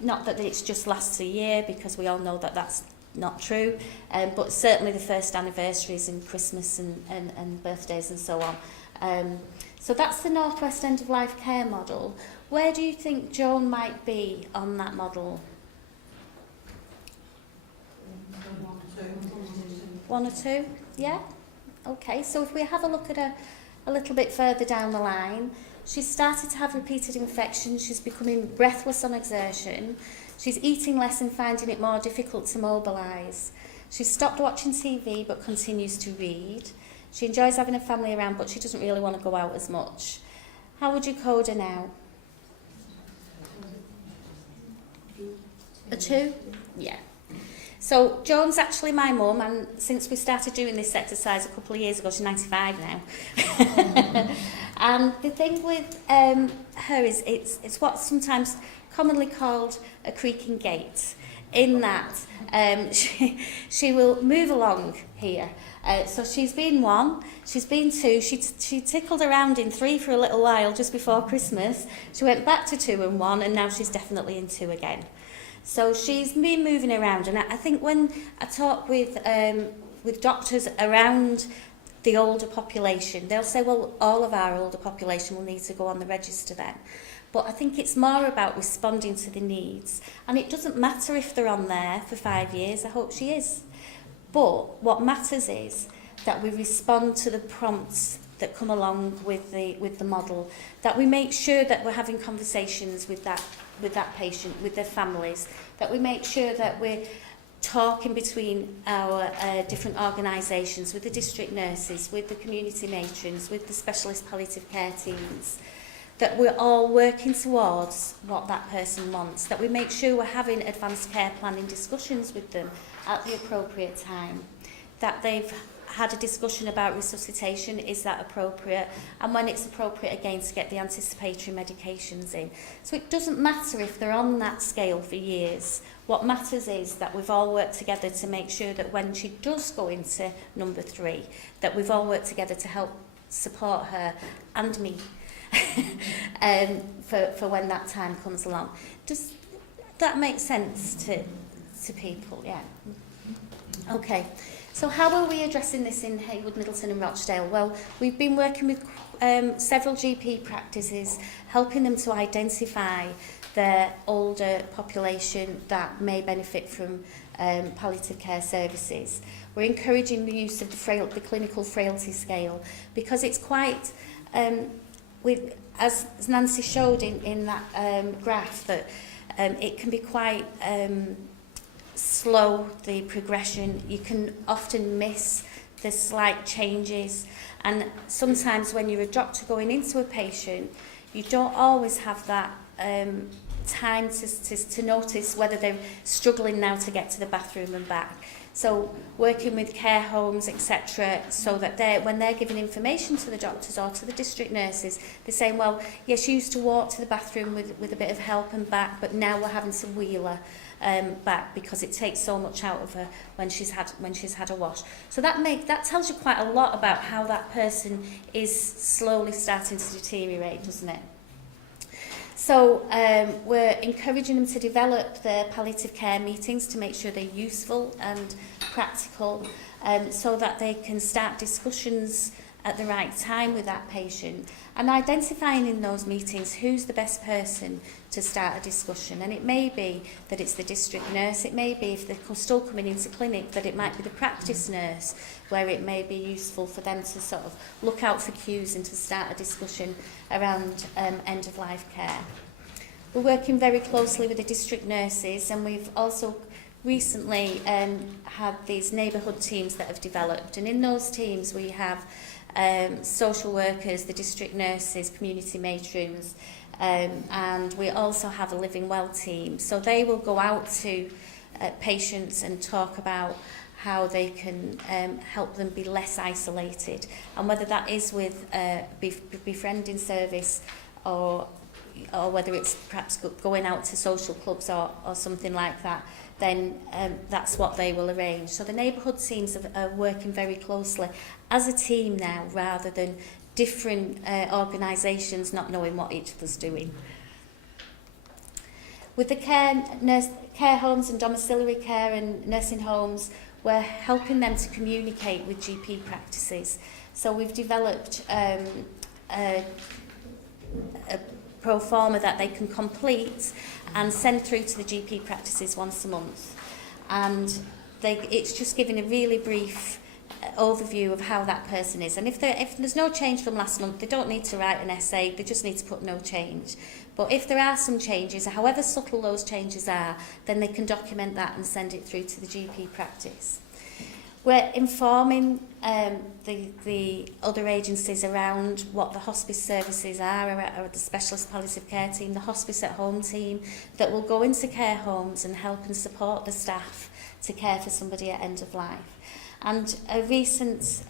Not that it just lasts a year, because we all know that that's not true, but certainly the first anniversaries and Christmas and birthdays and so on. So that's the North West End-of-Life Care model. Where do you think Joan might be on that model? 1 or 2? Yeah? Okay, so if we have a look at her a little bit further down the line, she's started to have repeated infections, she's becoming breathless on exertion, she's eating less and finding it more difficult to mobilise. She's stopped watching TV but continues to read. She enjoys having a family around, but she doesn't really want to go out as much. How would you code her now? A 2? Yeah. So Joan's actually my mum, and since we started doing this exercise a couple of years ago, she's 95 now. And the thing with her is it's what's sometimes commonly called a creaking gait, in that she will move along here. So she's been 1, she's been 2, she tickled around in 3 for a little while just before Christmas. She went back to 2 and 1, and now she's definitely in 2 again. So she's been moving around, and I think when I talk with doctors around the older population, they'll say, well, all of our older population will need to go on the register then. But I think it's more about responding to the needs, and it doesn't matter if they're on there for 5 years. I hope she is. But what matters is that we respond to the prompts that come along with the model, that we make sure that we're having conversations with that patient, with their families, that we make sure that we're talking between our different organisations, with the district nurses, with the community matrons, with the specialist palliative care teams, that we're all working towards what that person wants, that we make sure we're having advanced care planning discussions with them at the appropriate time, that they've had a discussion about resuscitation, is that appropriate, and when it's appropriate again to get the anticipatory medications in. So it doesn't matter if they're on that scale for years. What matters is that we've all worked together to make sure that when she does go into number 3, that we've all worked together to help support her and me for when that time comes along. Does that make sense to people? Yeah. Okay. So how are we addressing this in Heywood, Middleton and Rochdale? Well, we've been working with several GP practices, helping them to identify their older population that may benefit from palliative care services. We're encouraging the use of the clinical frailty scale, because it's quite, as Nancy showed in that graph, that it can be quite slow, the progression. You can often miss the slight changes, and sometimes when you're a doctor going into a patient, you don't always have that time to notice whether they're struggling now to get to the bathroom and back. So working with care homes, etc., so that when they're giving information to the doctors or to the district nurses, they're saying, well, yes, she used to walk to the bathroom with a bit of help and back, but now we're having to wheel her back because it takes so much out of her when she's had a wash. So that tells you quite a lot about how that person is slowly starting to deteriorate, doesn't it? So we're encouraging them to develop their palliative care meetings to make sure they're useful and practical, so that they can start discussions at the right time with that patient, and identifying in those meetings who's the best person to start a discussion. And it may be that it's the district nurse, it may be, if they're still coming into clinic, that it might be the practice nurse, where it may be useful for them to sort of look out for cues and to start a discussion around end-of-life care. We're working very closely with the district nurses, and we've also recently had these neighbourhood teams that have developed, and in those teams we have social workers, the district nurses, community matrons, and we also have a living well team. So they will go out to patients and talk about how they can help them be less isolated, and whether that is with befriending service or whether it's perhaps going out to social clubs or something like that, then that's what they will arrange. So the neighbourhood teams are working very closely as a team now, rather than different organisations not knowing what each other's doing. With the care homes and domiciliary care and nursing homes, we're helping them to communicate with GP practices. So we've developed a pro forma that they can complete and send through to the GP practices once a month. And it's just giving a really brief overview of how that person is. And if there's no change from last month, they don't need to write an essay, they just need to put no change. But if there are some changes, however subtle those changes are, then they can document that and send it through to the GP practice. We're informing the other agencies around what the hospice services are, or the specialist palliative care team, the hospice at home team, that will go into care homes and help and support the staff to care for somebody at end of life. And a recent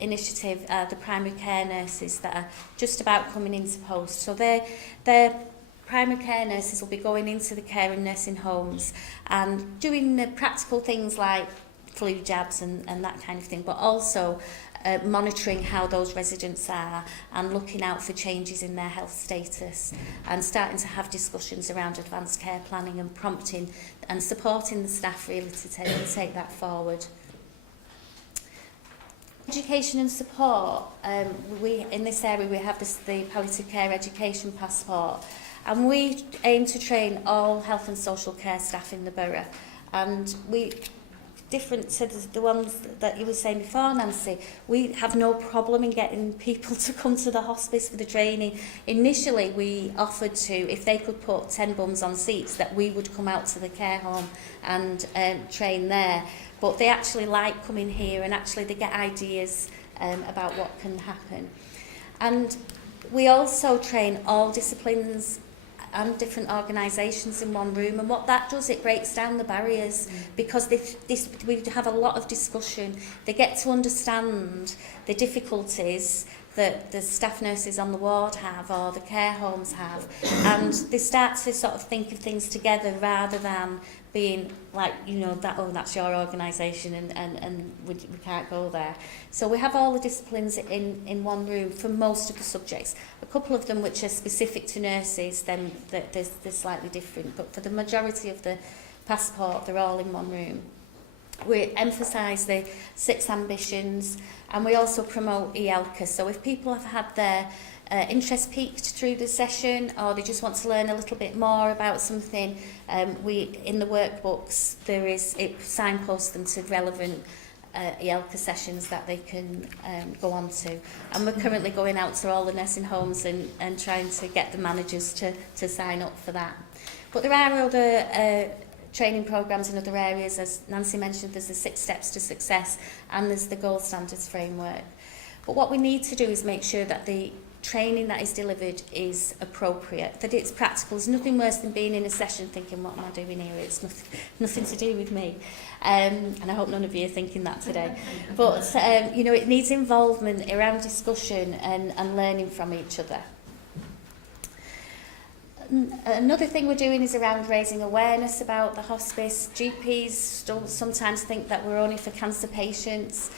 initiative are the primary care nurses that are just about coming into post. So their primary care nurses will be going into the care and nursing homes and doing the practical things like flu jabs and that kind of thing, but also monitoring how those residents are and looking out for changes in their health status, and starting to have discussions around advanced care planning and prompting and supporting the staff really to take that forward. Education and support. In this area we have the palliative care education passport, and we aim to train all health and social care staff in the borough, and we different to the ones that you were saying before, Nancy. We have no problem in getting people to come to the hospice for the training. Initially, we offered to, if they could put 10 bums on seats, that we would come out to the care home and train there. But they actually like coming here, and actually they get ideas about what can happen. And we also train all disciplines and different organisations in one room, and what that does, it breaks down the barriers, because we have a lot of discussion. They get to understand the difficulties that the staff nurses on the ward have, or the care homes have, and they start to sort of think of things together rather than being like, you know, that, oh, that's your organisation and we can't go there. So we have all the disciplines in one room for most of the subjects. A couple of them which are specific to nurses, then they're slightly different, but for the majority of the passport, they're all in one room. We emphasise the 6 ambitions, and we also promote ELCA. So if people have had their interest piqued through the session, or they just want to learn a little bit more about something, we in the workbooks it signposts them to relevant ELCA sessions that they can go on to. And we're currently going out to all the nursing homes and trying to get the managers to sign up for that. But there are other training programmes in other areas. As Nancy mentioned, there's the 6 steps to success, and there's the gold standards framework. But what we need to do is make sure that the training that is delivered is appropriate, that it's practical. There's nothing worse than being in a session thinking, what am I doing here? It's nothing to do with me. And I hope none of you are thinking that today. But, you know, it needs involvement around discussion and learning from each other. Another thing we're doing is around raising awareness about the hospice. GPs still sometimes think that we're only for cancer patients.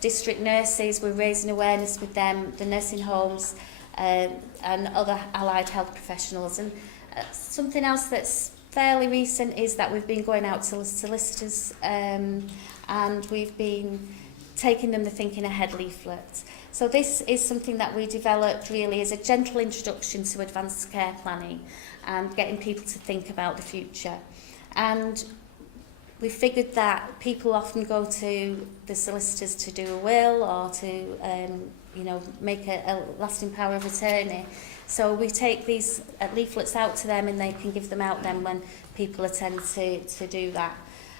District nurses, we're raising awareness with them, the nursing homes, and other allied health professionals. And something else that's fairly recent is that we've been going out to solicitors, and we've been taking them the Thinking Ahead leaflet. So this is something that we developed really as a gentle introduction to advanced care planning and getting people to think about the future. And we figured that people often go to the solicitors to do a will or to you know, make a lasting power of attorney. So we take these leaflets out to them, and they can give them out then when people attend to do that.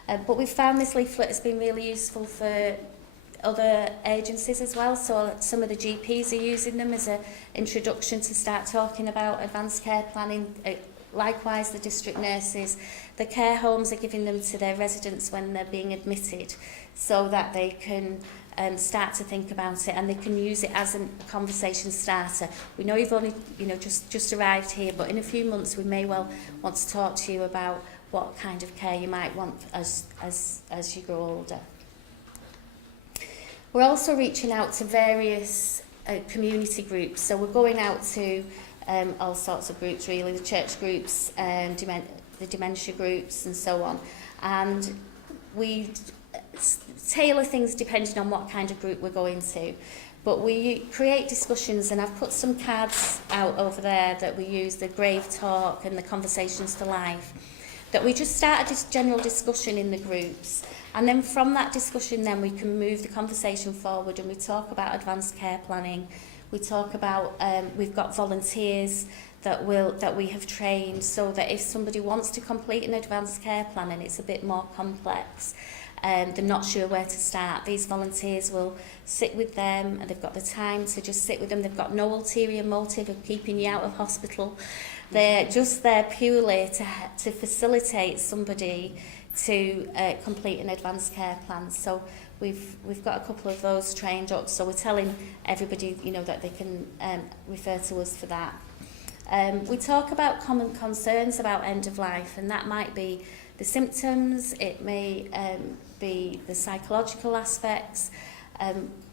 But we found this leaflet has been really useful for other agencies as well. So some of the GPs are using them as an introduction to start talking about advanced care planning. Likewise, the district nurses, the care homes are giving them to their residents when they're being admitted, so that they can start to think about it, and they can use it as a conversation starter. We know you've only, you know, just arrived here, but in a few months we may well want to talk to you about what kind of care you might want as you grow older. We're also reaching out to various community groups, so we're going out to all sorts of groups really, the church groups, the dementia groups and so on. And we tailor things depending on what kind of group we're going to. But we create discussions, and I've put some cards out over there that we use, the Grave Talk and the Conversations for Life, that we just start a general discussion in the groups. And then from that discussion then we can move the conversation forward, and we talk about advanced care planning. We talk about, we've got volunteers that we have trained, so that if somebody wants to complete an advanced care plan and it's a bit more complex, they're not sure where to start, these volunteers will sit with them, and they've got the time to just sit with them. They've got no ulterior motive of keeping you out of hospital. They're just there purely to facilitate somebody to complete an advanced care plan. So we've got a couple of those trained up, so we're telling everybody, you know, that they can refer to us for that. We talk about common concerns about end of life, and that might be the symptoms, it may be the psychological aspects,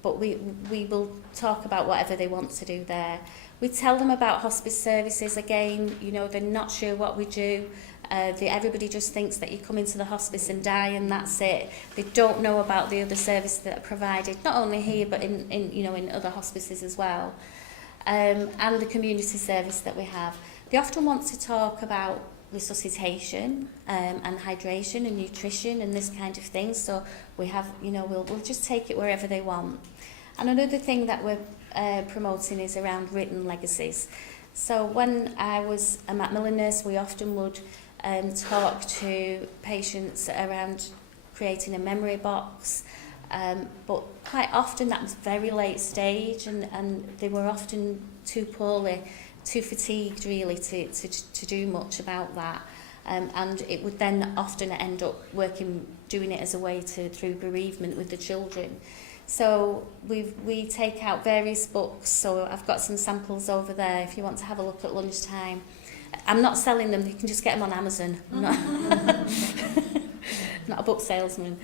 but we will talk about whatever they want to do there. We tell them about hospice services. Again, you know, they're not sure what we do. Everybody just thinks that you come into the hospice and die and that's it. They don't know about the other services that are provided, not only here but in other hospices as well, and the community service that we have. They often want to talk about resuscitation and hydration and nutrition and this kind of thing. So we have, you know, we'll just take it wherever they want. And another thing that we're promoting is around written legacies. So when I was a Macmillan nurse, we often would talk to patients around creating a memory box, but quite often that was very late stage, and they were often too poorly, too fatigued really to do much about that, and it would then often end up doing it as a way through bereavement with the children. So we take out various books, so I've got some samples over there if you want to have a look at lunchtime. I'm not selling them, you can just get them on Amazon. I'm not a book salesman.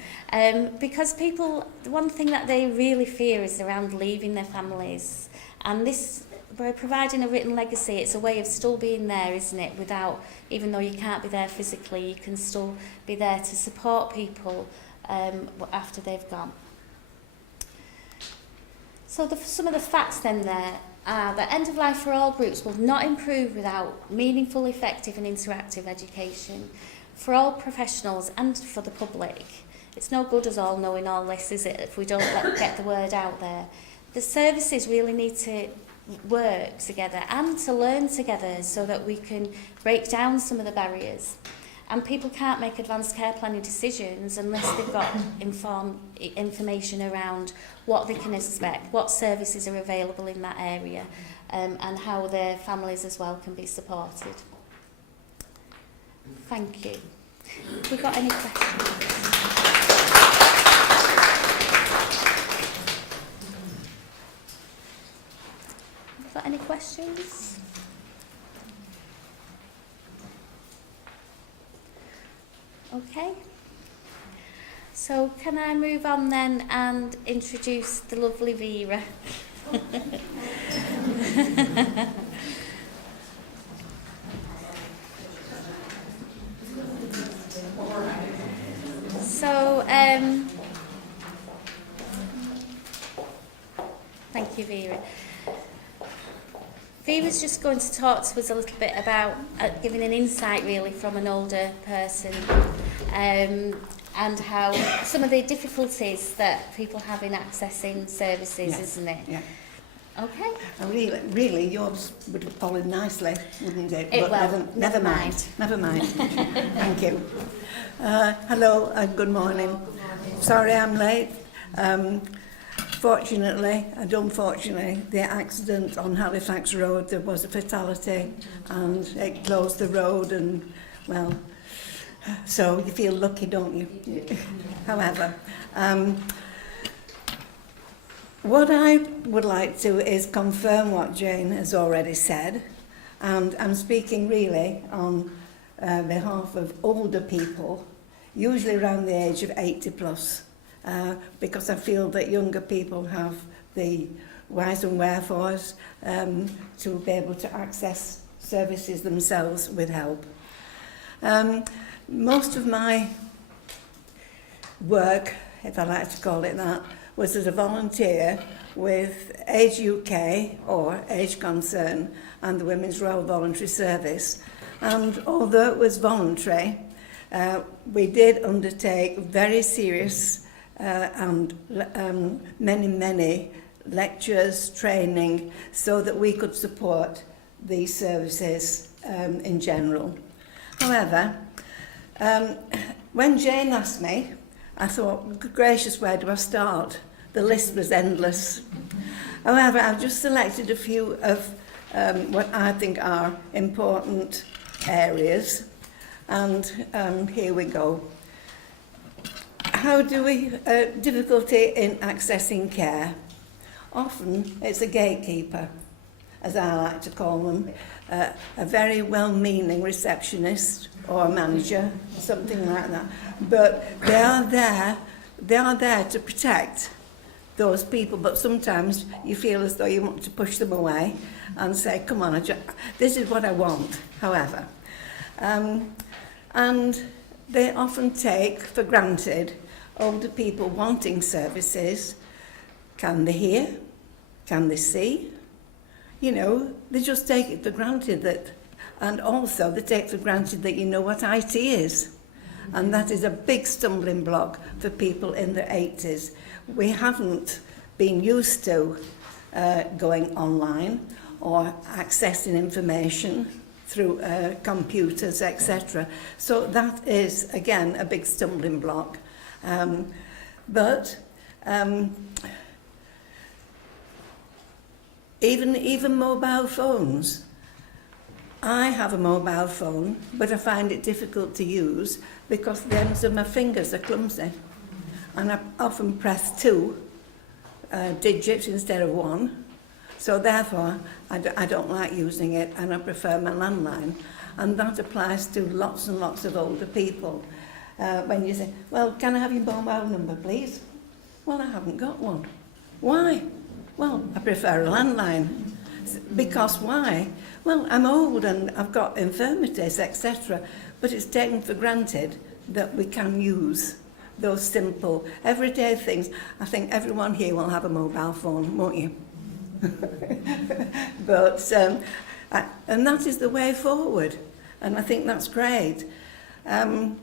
Because people, the one thing that they really fear is around leaving their families. And this, by providing a written legacy, it's a way of still being there, isn't it? Without, even though you can't be there physically, you can still be there to support people after they've gone. So some of the facts then there are that end of life for all groups will not improve without meaningful, effective and interactive education for all professionals and for the public. It's no good us all knowing all this, is it, if we don't get the word out there. The services really need to work together and to learn together so that we can break down some of the barriers. And people can't make advanced care planning decisions unless they've got information around what they can expect, what services are available in that area, and how their families as well can be supported. Thank you. Have we got any questions? Have we got any questions? Okay. So can I move on then and introduce the lovely Vera? So, thank you, Vera. Vera's just going to talk to us a little bit about giving an insight really from an older person, and how some of the difficulties that people have in accessing services, isn't it? Yeah. Okay. Really, yours would have followed nicely, wouldn't it? It but will. never mind. Never mind. Thank you. Hello and good morning. Good morning. Sorry I'm late. Fortunately and unfortunately, the accident on Halifax Road, there was a fatality and it closed the road, and well, so you feel lucky, don't you? However, what I would like to is confirm what Jane has already said, and I'm speaking really on behalf of older people, usually around the age of 80 plus. Because I feel that younger people have the whys and wherefores to be able to access services themselves with help. Most of my work, if I like to call it that, was as a volunteer with AGE UK or Age Concern and the Women's Royal Voluntary Service. And although it was voluntary, we did undertake very serious and many lectures, training, so that we could support these services in general. However, when Jane asked me, I thought, good gracious, where do I start? The list was endless. However, I've just selected a few of what I think are important areas, and here we go. How do we, difficulty in accessing care? Often it's a gatekeeper, as I like to call them, a very well-meaning receptionist or manager, something like that. But they are there to protect those people, but sometimes you feel as though you want to push them away and say, come on, this is what I want, however. And they often take for granted older people wanting services. Can they hear? Can they see? You know, they just take it for granted that And also they take for granted that you know what IT is. And that is a big stumbling block for people in their 80s. We haven't been used to going online or accessing information through computers, etc. So that is, again, a big stumbling block. But even mobile phones. I have a mobile phone, but I find it difficult to use because the ends of my fingers are clumsy. And I often press 2 digits instead of 1. So therefore, I don't like using it, and I prefer my landline. And that applies to lots and lots of older people. When you say, well, can I have your mobile number, please? Well, I haven't got one. Why? Well, I prefer a landline. Because why? Well, I'm old and I've got infirmities, etc. But it's taken for granted that we can use those simple, everyday things. I think everyone here will have a mobile phone, won't you? But, and that is the way forward. And I think that's great. I'm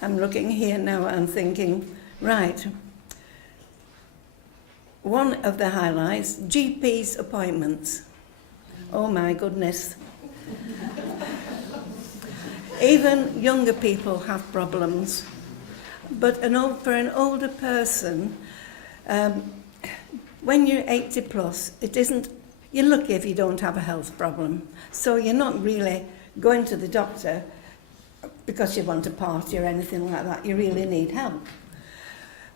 looking here now and thinking, right, one of the highlights, GP's appointments. Oh my goodness. Even younger people have problems. But for an older person, when you're 80 plus, it isn't, you're lucky if you don't have a health problem. So you're not really going to the doctor because you want a party or anything like that. You really need help.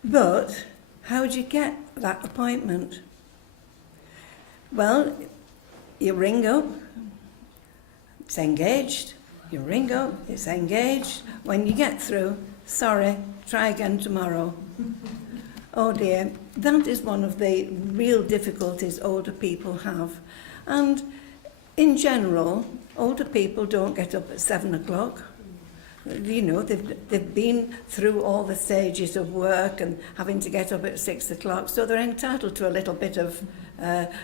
But how do you get that appointment? Well, you ring up, it's engaged. You ring up, it's engaged. When you get through, sorry, try again tomorrow. Oh dear, that is one of the real difficulties older people have. And in general, older people don't get up at 7 o'clock. You know, they've been through all the stages of work and having to get up at 6 o'clock, so they're entitled to a little bit of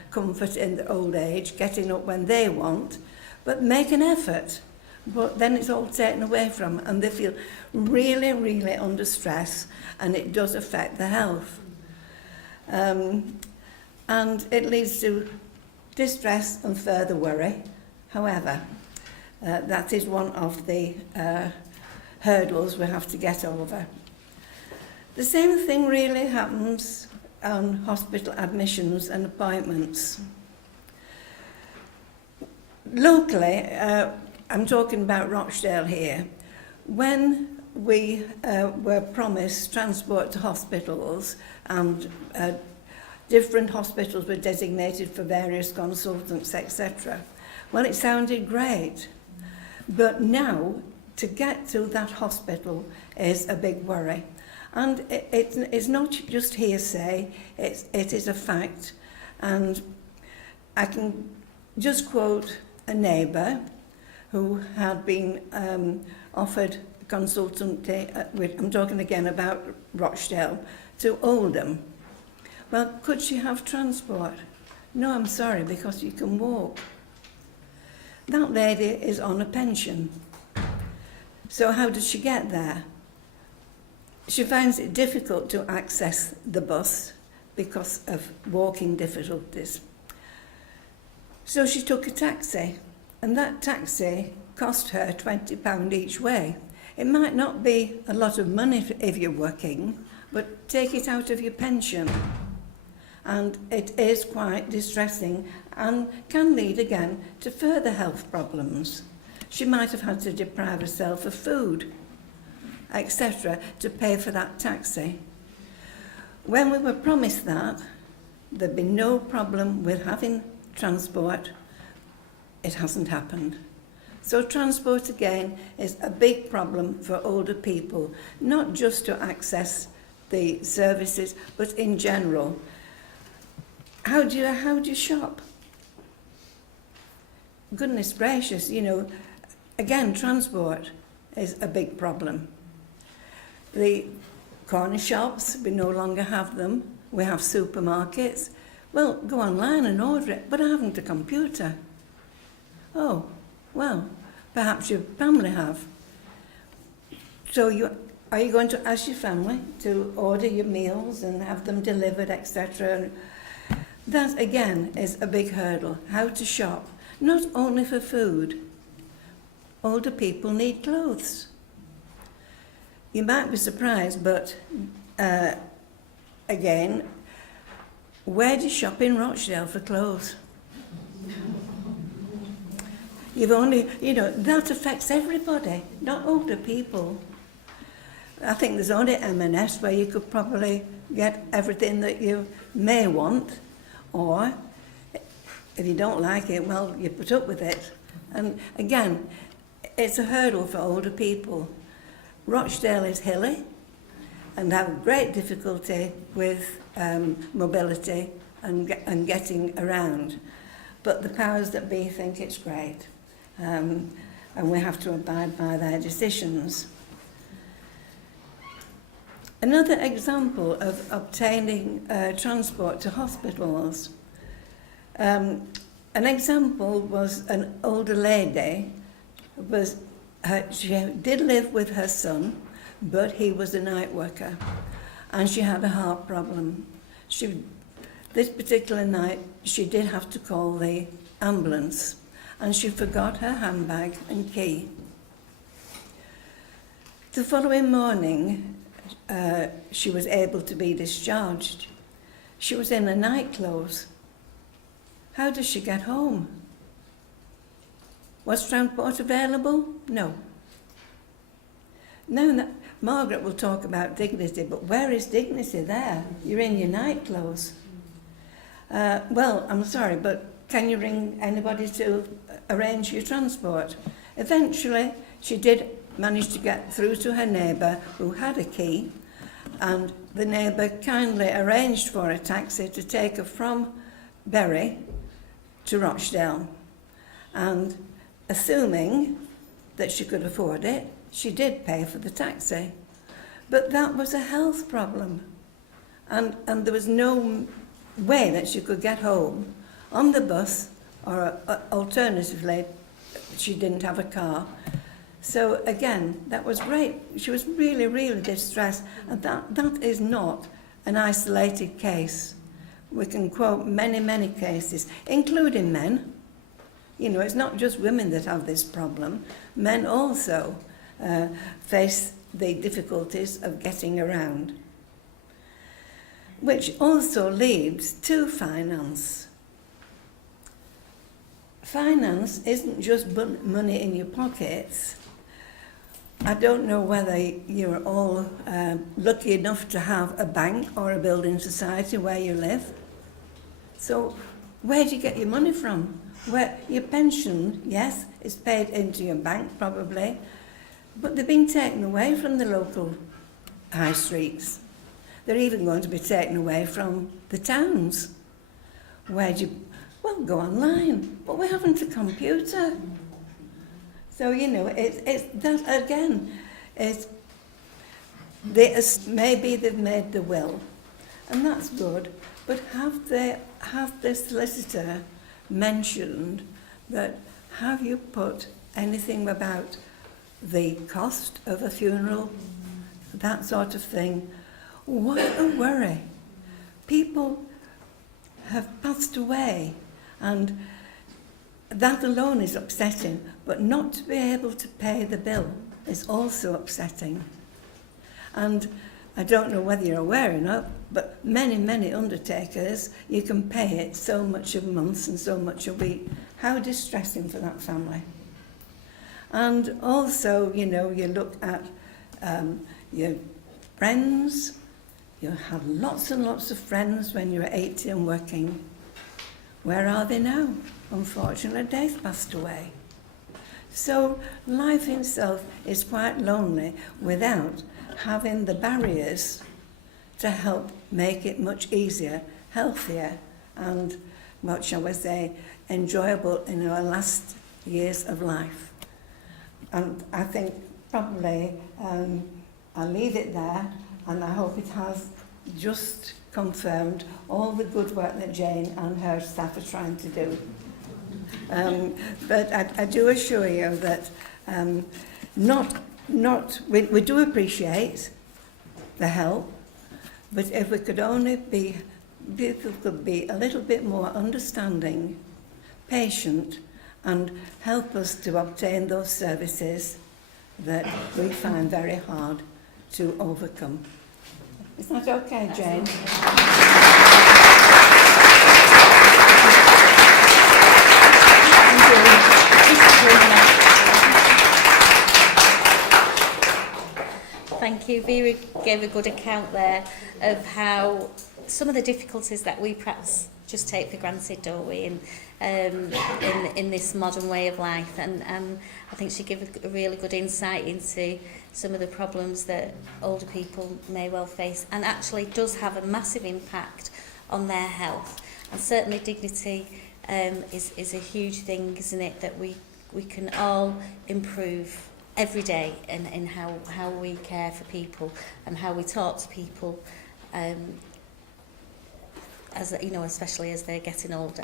comfort in the old age, getting up when they want, but make an effort. But then it's all taken away from them, and they feel really, really under stress, and it does affect their health. And it leads to distress and further worry. However, that is one of the hurdles we have to get over. The same thing really happens on hospital admissions and appointments. Locally, I'm talking about Rochdale here, when we were promised transport to hospitals and different hospitals were designated for various consultants, etc. Well, it sounded great, but now to get to that hospital is a big worry. And it's not just hearsay, it is a fact. And I can just quote a neighbour who had been offered consultancy, I'm talking again about Rochdale, to Oldham. Well, could she have transport? No, I'm sorry, because you can walk. That lady is on a pension. So how does she get there? She finds it difficult to access the bus because of walking difficulties. So she took a taxi, and that taxi cost her £20 each way. It might not be a lot of money if you're working, but take it out of your pension. And it is quite distressing and can lead again to further health problems. She might have had to deprive herself of food, etc., to pay for that taxi. When we were promised that, there'd be no problem with having transport. It hasn't happened. So transport again is a big problem for older people, not just to access the services, but in general. How do you shop? Goodness gracious, you know, again, transport is a big problem. The corner shops, we no longer have them. We have supermarkets. Well, go online and order it, but I haven't a computer. Oh, well, perhaps your family have. So are you going to ask your family to order your meals and have them delivered, etc.? That, again, is a big hurdle. How to shop, not only for food. Older people need clothes. You might be surprised, but again, where do you shop in Rochdale for clothes? You've only, that affects everybody, not older people. I think there's only M&S where you could probably get everything that you may want, or if you don't like it, well, you put up with it. And again, it's a hurdle for older people. Rochdale is hilly and have great difficulty with mobility and getting around. But the powers that be think it's great. And we have to abide by their decisions. Another example of obtaining transport to hospitals. An example was an older lady. She did live with her son, but he was a night worker, and she had a heart problem. This particular night, she did have to call the ambulance, and she forgot her handbag and key. The following morning, she was able to be discharged. She was in her night clothes. How does she get home? Was transport available? No. Now, Margaret will talk about dignity, but where is dignity there? You're in your night clothes. Well, I'm sorry, but can you ring anybody to arrange your transport? Eventually, she did manage to get through to her neighbour who had a key, and the neighbour kindly arranged for a taxi to take her from Bury to Rochdale. And assuming that she could afford it, she did pay for the taxi. But that was a health problem. And there was no way that she could get home on the bus, or alternatively, she didn't have a car. So again, that was great. She was really, really distressed. And that is not an isolated case. We can quote many, many cases, including men. It's not just women that have this problem. Men also face the difficulties of getting around. Which also leads to finance. Finance isn't just money in your pockets. I don't know whether you're all lucky enough to have a bank or a building society where you live. So where do you get your money from? Where your pension, yes, is paid into your bank probably, but they've been taken away from the local high streets. They're even going to be taken away from the towns. Where do you, well, go online, but we haven't a computer. So, it's that again, maybe they've made the will, and that's good, but have the solicitor mentioned that, have you put anything about the cost of a funeral, that sort of thing? What a worry. People have passed away, and that alone is upsetting, but not to be able to pay the bill is also upsetting. And I don't know whether you're aware or not, but many, many undertakers, you can pay it so much a month and so much a week. How distressing for that family. And also, you look at your friends. You had lots and lots of friends when you were 80 and working. Where are they now? Unfortunately, they've passed away. So life itself is quite lonely without having the barriers to help make it much easier, healthier, and, what shall we say, enjoyable in our last years of life. And I think probably I'll leave it there, and I hope it has just confirmed all the good work that Jane and her staff are trying to do. But I do assure you that we do appreciate the help, but if we could only be a little bit more understanding, patient, and help us to obtain those services that we find very hard to overcome. Is that okay, Jane? Thank you. Vera gave a good account there of how some of the difficulties that we perhaps just take for granted, don't we, in this modern way of life. And I think she gave a really good insight into some of the problems that older people may well face, and actually does have a massive impact on their health. And certainly dignity is a huge thing, isn't it, that we can all improve every day in how we care for people and how we talk to people, as you know, especially as they're getting older.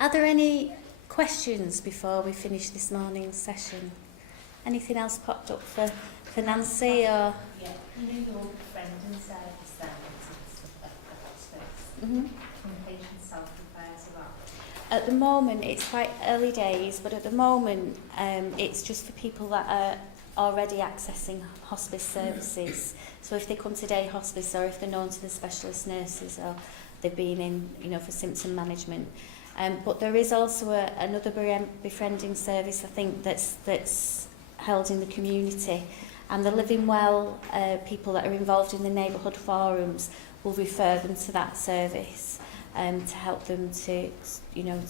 Are there any questions before we finish this morning's session? Anything else popped up for Nancy, or? Yeah, you know your befriending service then and stuff like that, Mm-hmm. Can patients self-refer to that? At the moment, it's quite early days, but at the moment, it's just for people that are already accessing hospice services. So if they come to day hospice, or if they're known to the specialist nurses, or they've been in, you know, for symptom management. But there is also another befriending service, I think, that's held in the community. And the Living Well people that are involved in the neighbourhood forums will refer them to that service. To help them to, you know,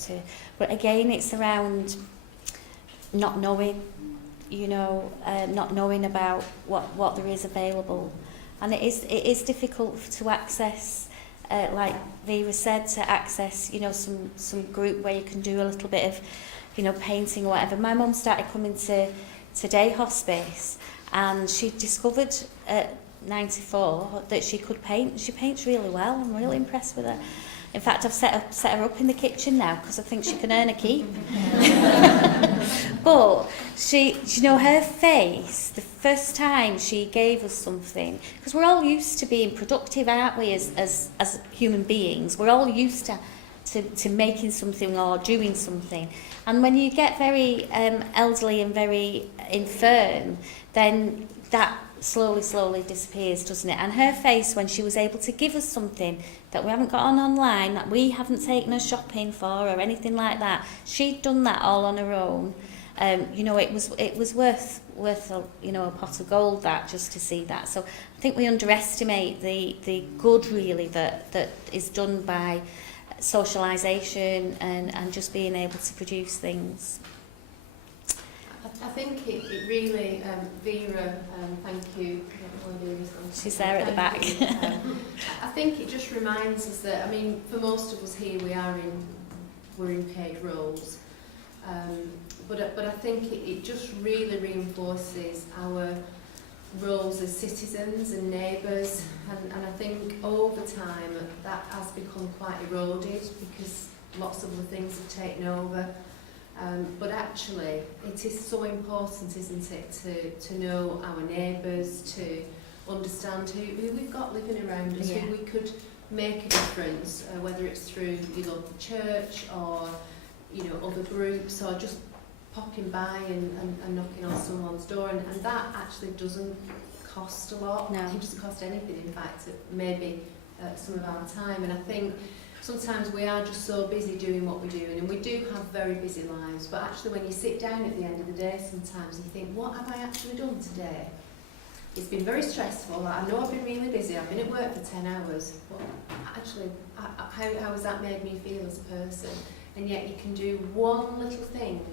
but again, it's around not knowing, you know, not knowing about what there is available, and it is difficult to access, like Vera said, to access, you know, some group where you can do a little bit of, you know, painting or whatever. My mum started coming to day hospice, and she discovered at 94 that she could paint. She paints really well. I'm really impressed with her. In fact, I've set her up in the kitchen now because I think she can earn a keep. But you know, her face, the first time she gave us something, because we're all used to being productive, aren't we, as human beings? We're all used to making something or doing something. And when you get very elderly and very infirm, then that slowly disappears, doesn't it? And her face, when she was able to give us something that we haven't got on online, that we haven't taken her shopping for or anything like that, she'd done that all on her own. You know, it was worth a, you know, a pot of gold, that, just to see that. So I think we underestimate the good, really, that is done by socialisation and just being able to produce things. I think it really, Vera, thank you. She's there at the back. I think it just reminds us that, I mean, for most of us here, we're in paid roles, but I think it just really reinforces our roles as citizens and neighbours, and I think over time that has become quite eroded because lots of the things have taken over. But actually, it is so important, isn't it, to know our neighbours, to understand who we've got living around us, who we could make a difference, whether it's through your local church or, you know, other groups, or just popping by and knocking on someone's door. And that actually doesn't cost a lot. No. It doesn't cost anything, in fact, maybe some of our time. And I think sometimes we are just so busy doing what we're doing, and we do have very busy lives, but actually when you sit down at the end of the day, sometimes you think, what have I actually done today? It's been very stressful. I know I've been really busy, I've been at work for 10 hours, but actually, how has that made me feel as a person? And yet you can do one little thing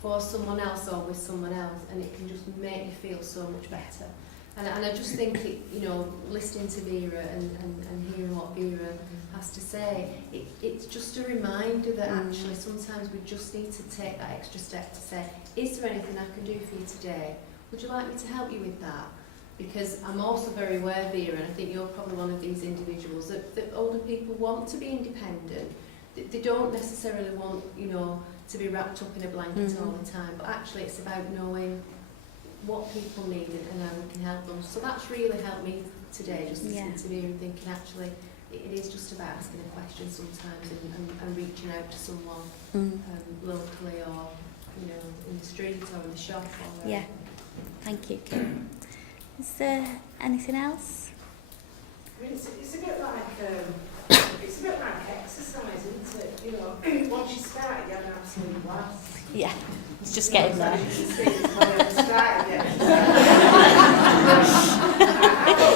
for someone else or with someone else, and it can just make you feel so much better. And I just think, you know, listening to Vera and hearing what Vera has to say, it's just a reminder that actually sometimes we just need to take that extra step to say, is there anything I can do for you today? Would you like me to help you with that? Because I'm also very aware, Vera, and I think you're probably one of these individuals, that older people want to be independent. they don't necessarily want, you know, to be wrapped up in a blanket all the time, but actually it's about knowing what people need and how we can help them. So that's really helped me today, just listening to you and thinking actually it is just about asking a question sometimes and reaching out to someone locally or, you know, in the street or in the shop. Or Yeah, thank you, Kim. Is there anything else? I mean, it's a bit like exercise, isn't it? You know, once you start, you have an absolute blast. Yeah, it's just getting there. I don't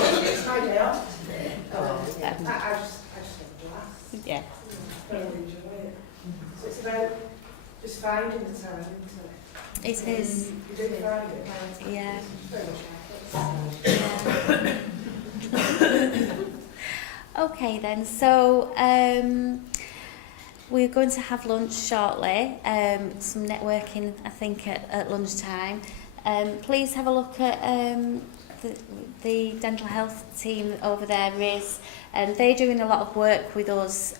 think it's my day off today. I just have a blast. Yeah. I really enjoy it. So it's about just finding the time, isn't it? It is. You do find it. Yeah. Very much Yeah. Okay then, so we're going to have lunch shortly, some networking I think at lunchtime. Please have a look at the dental health team over there, Riz. They're doing a lot of work with us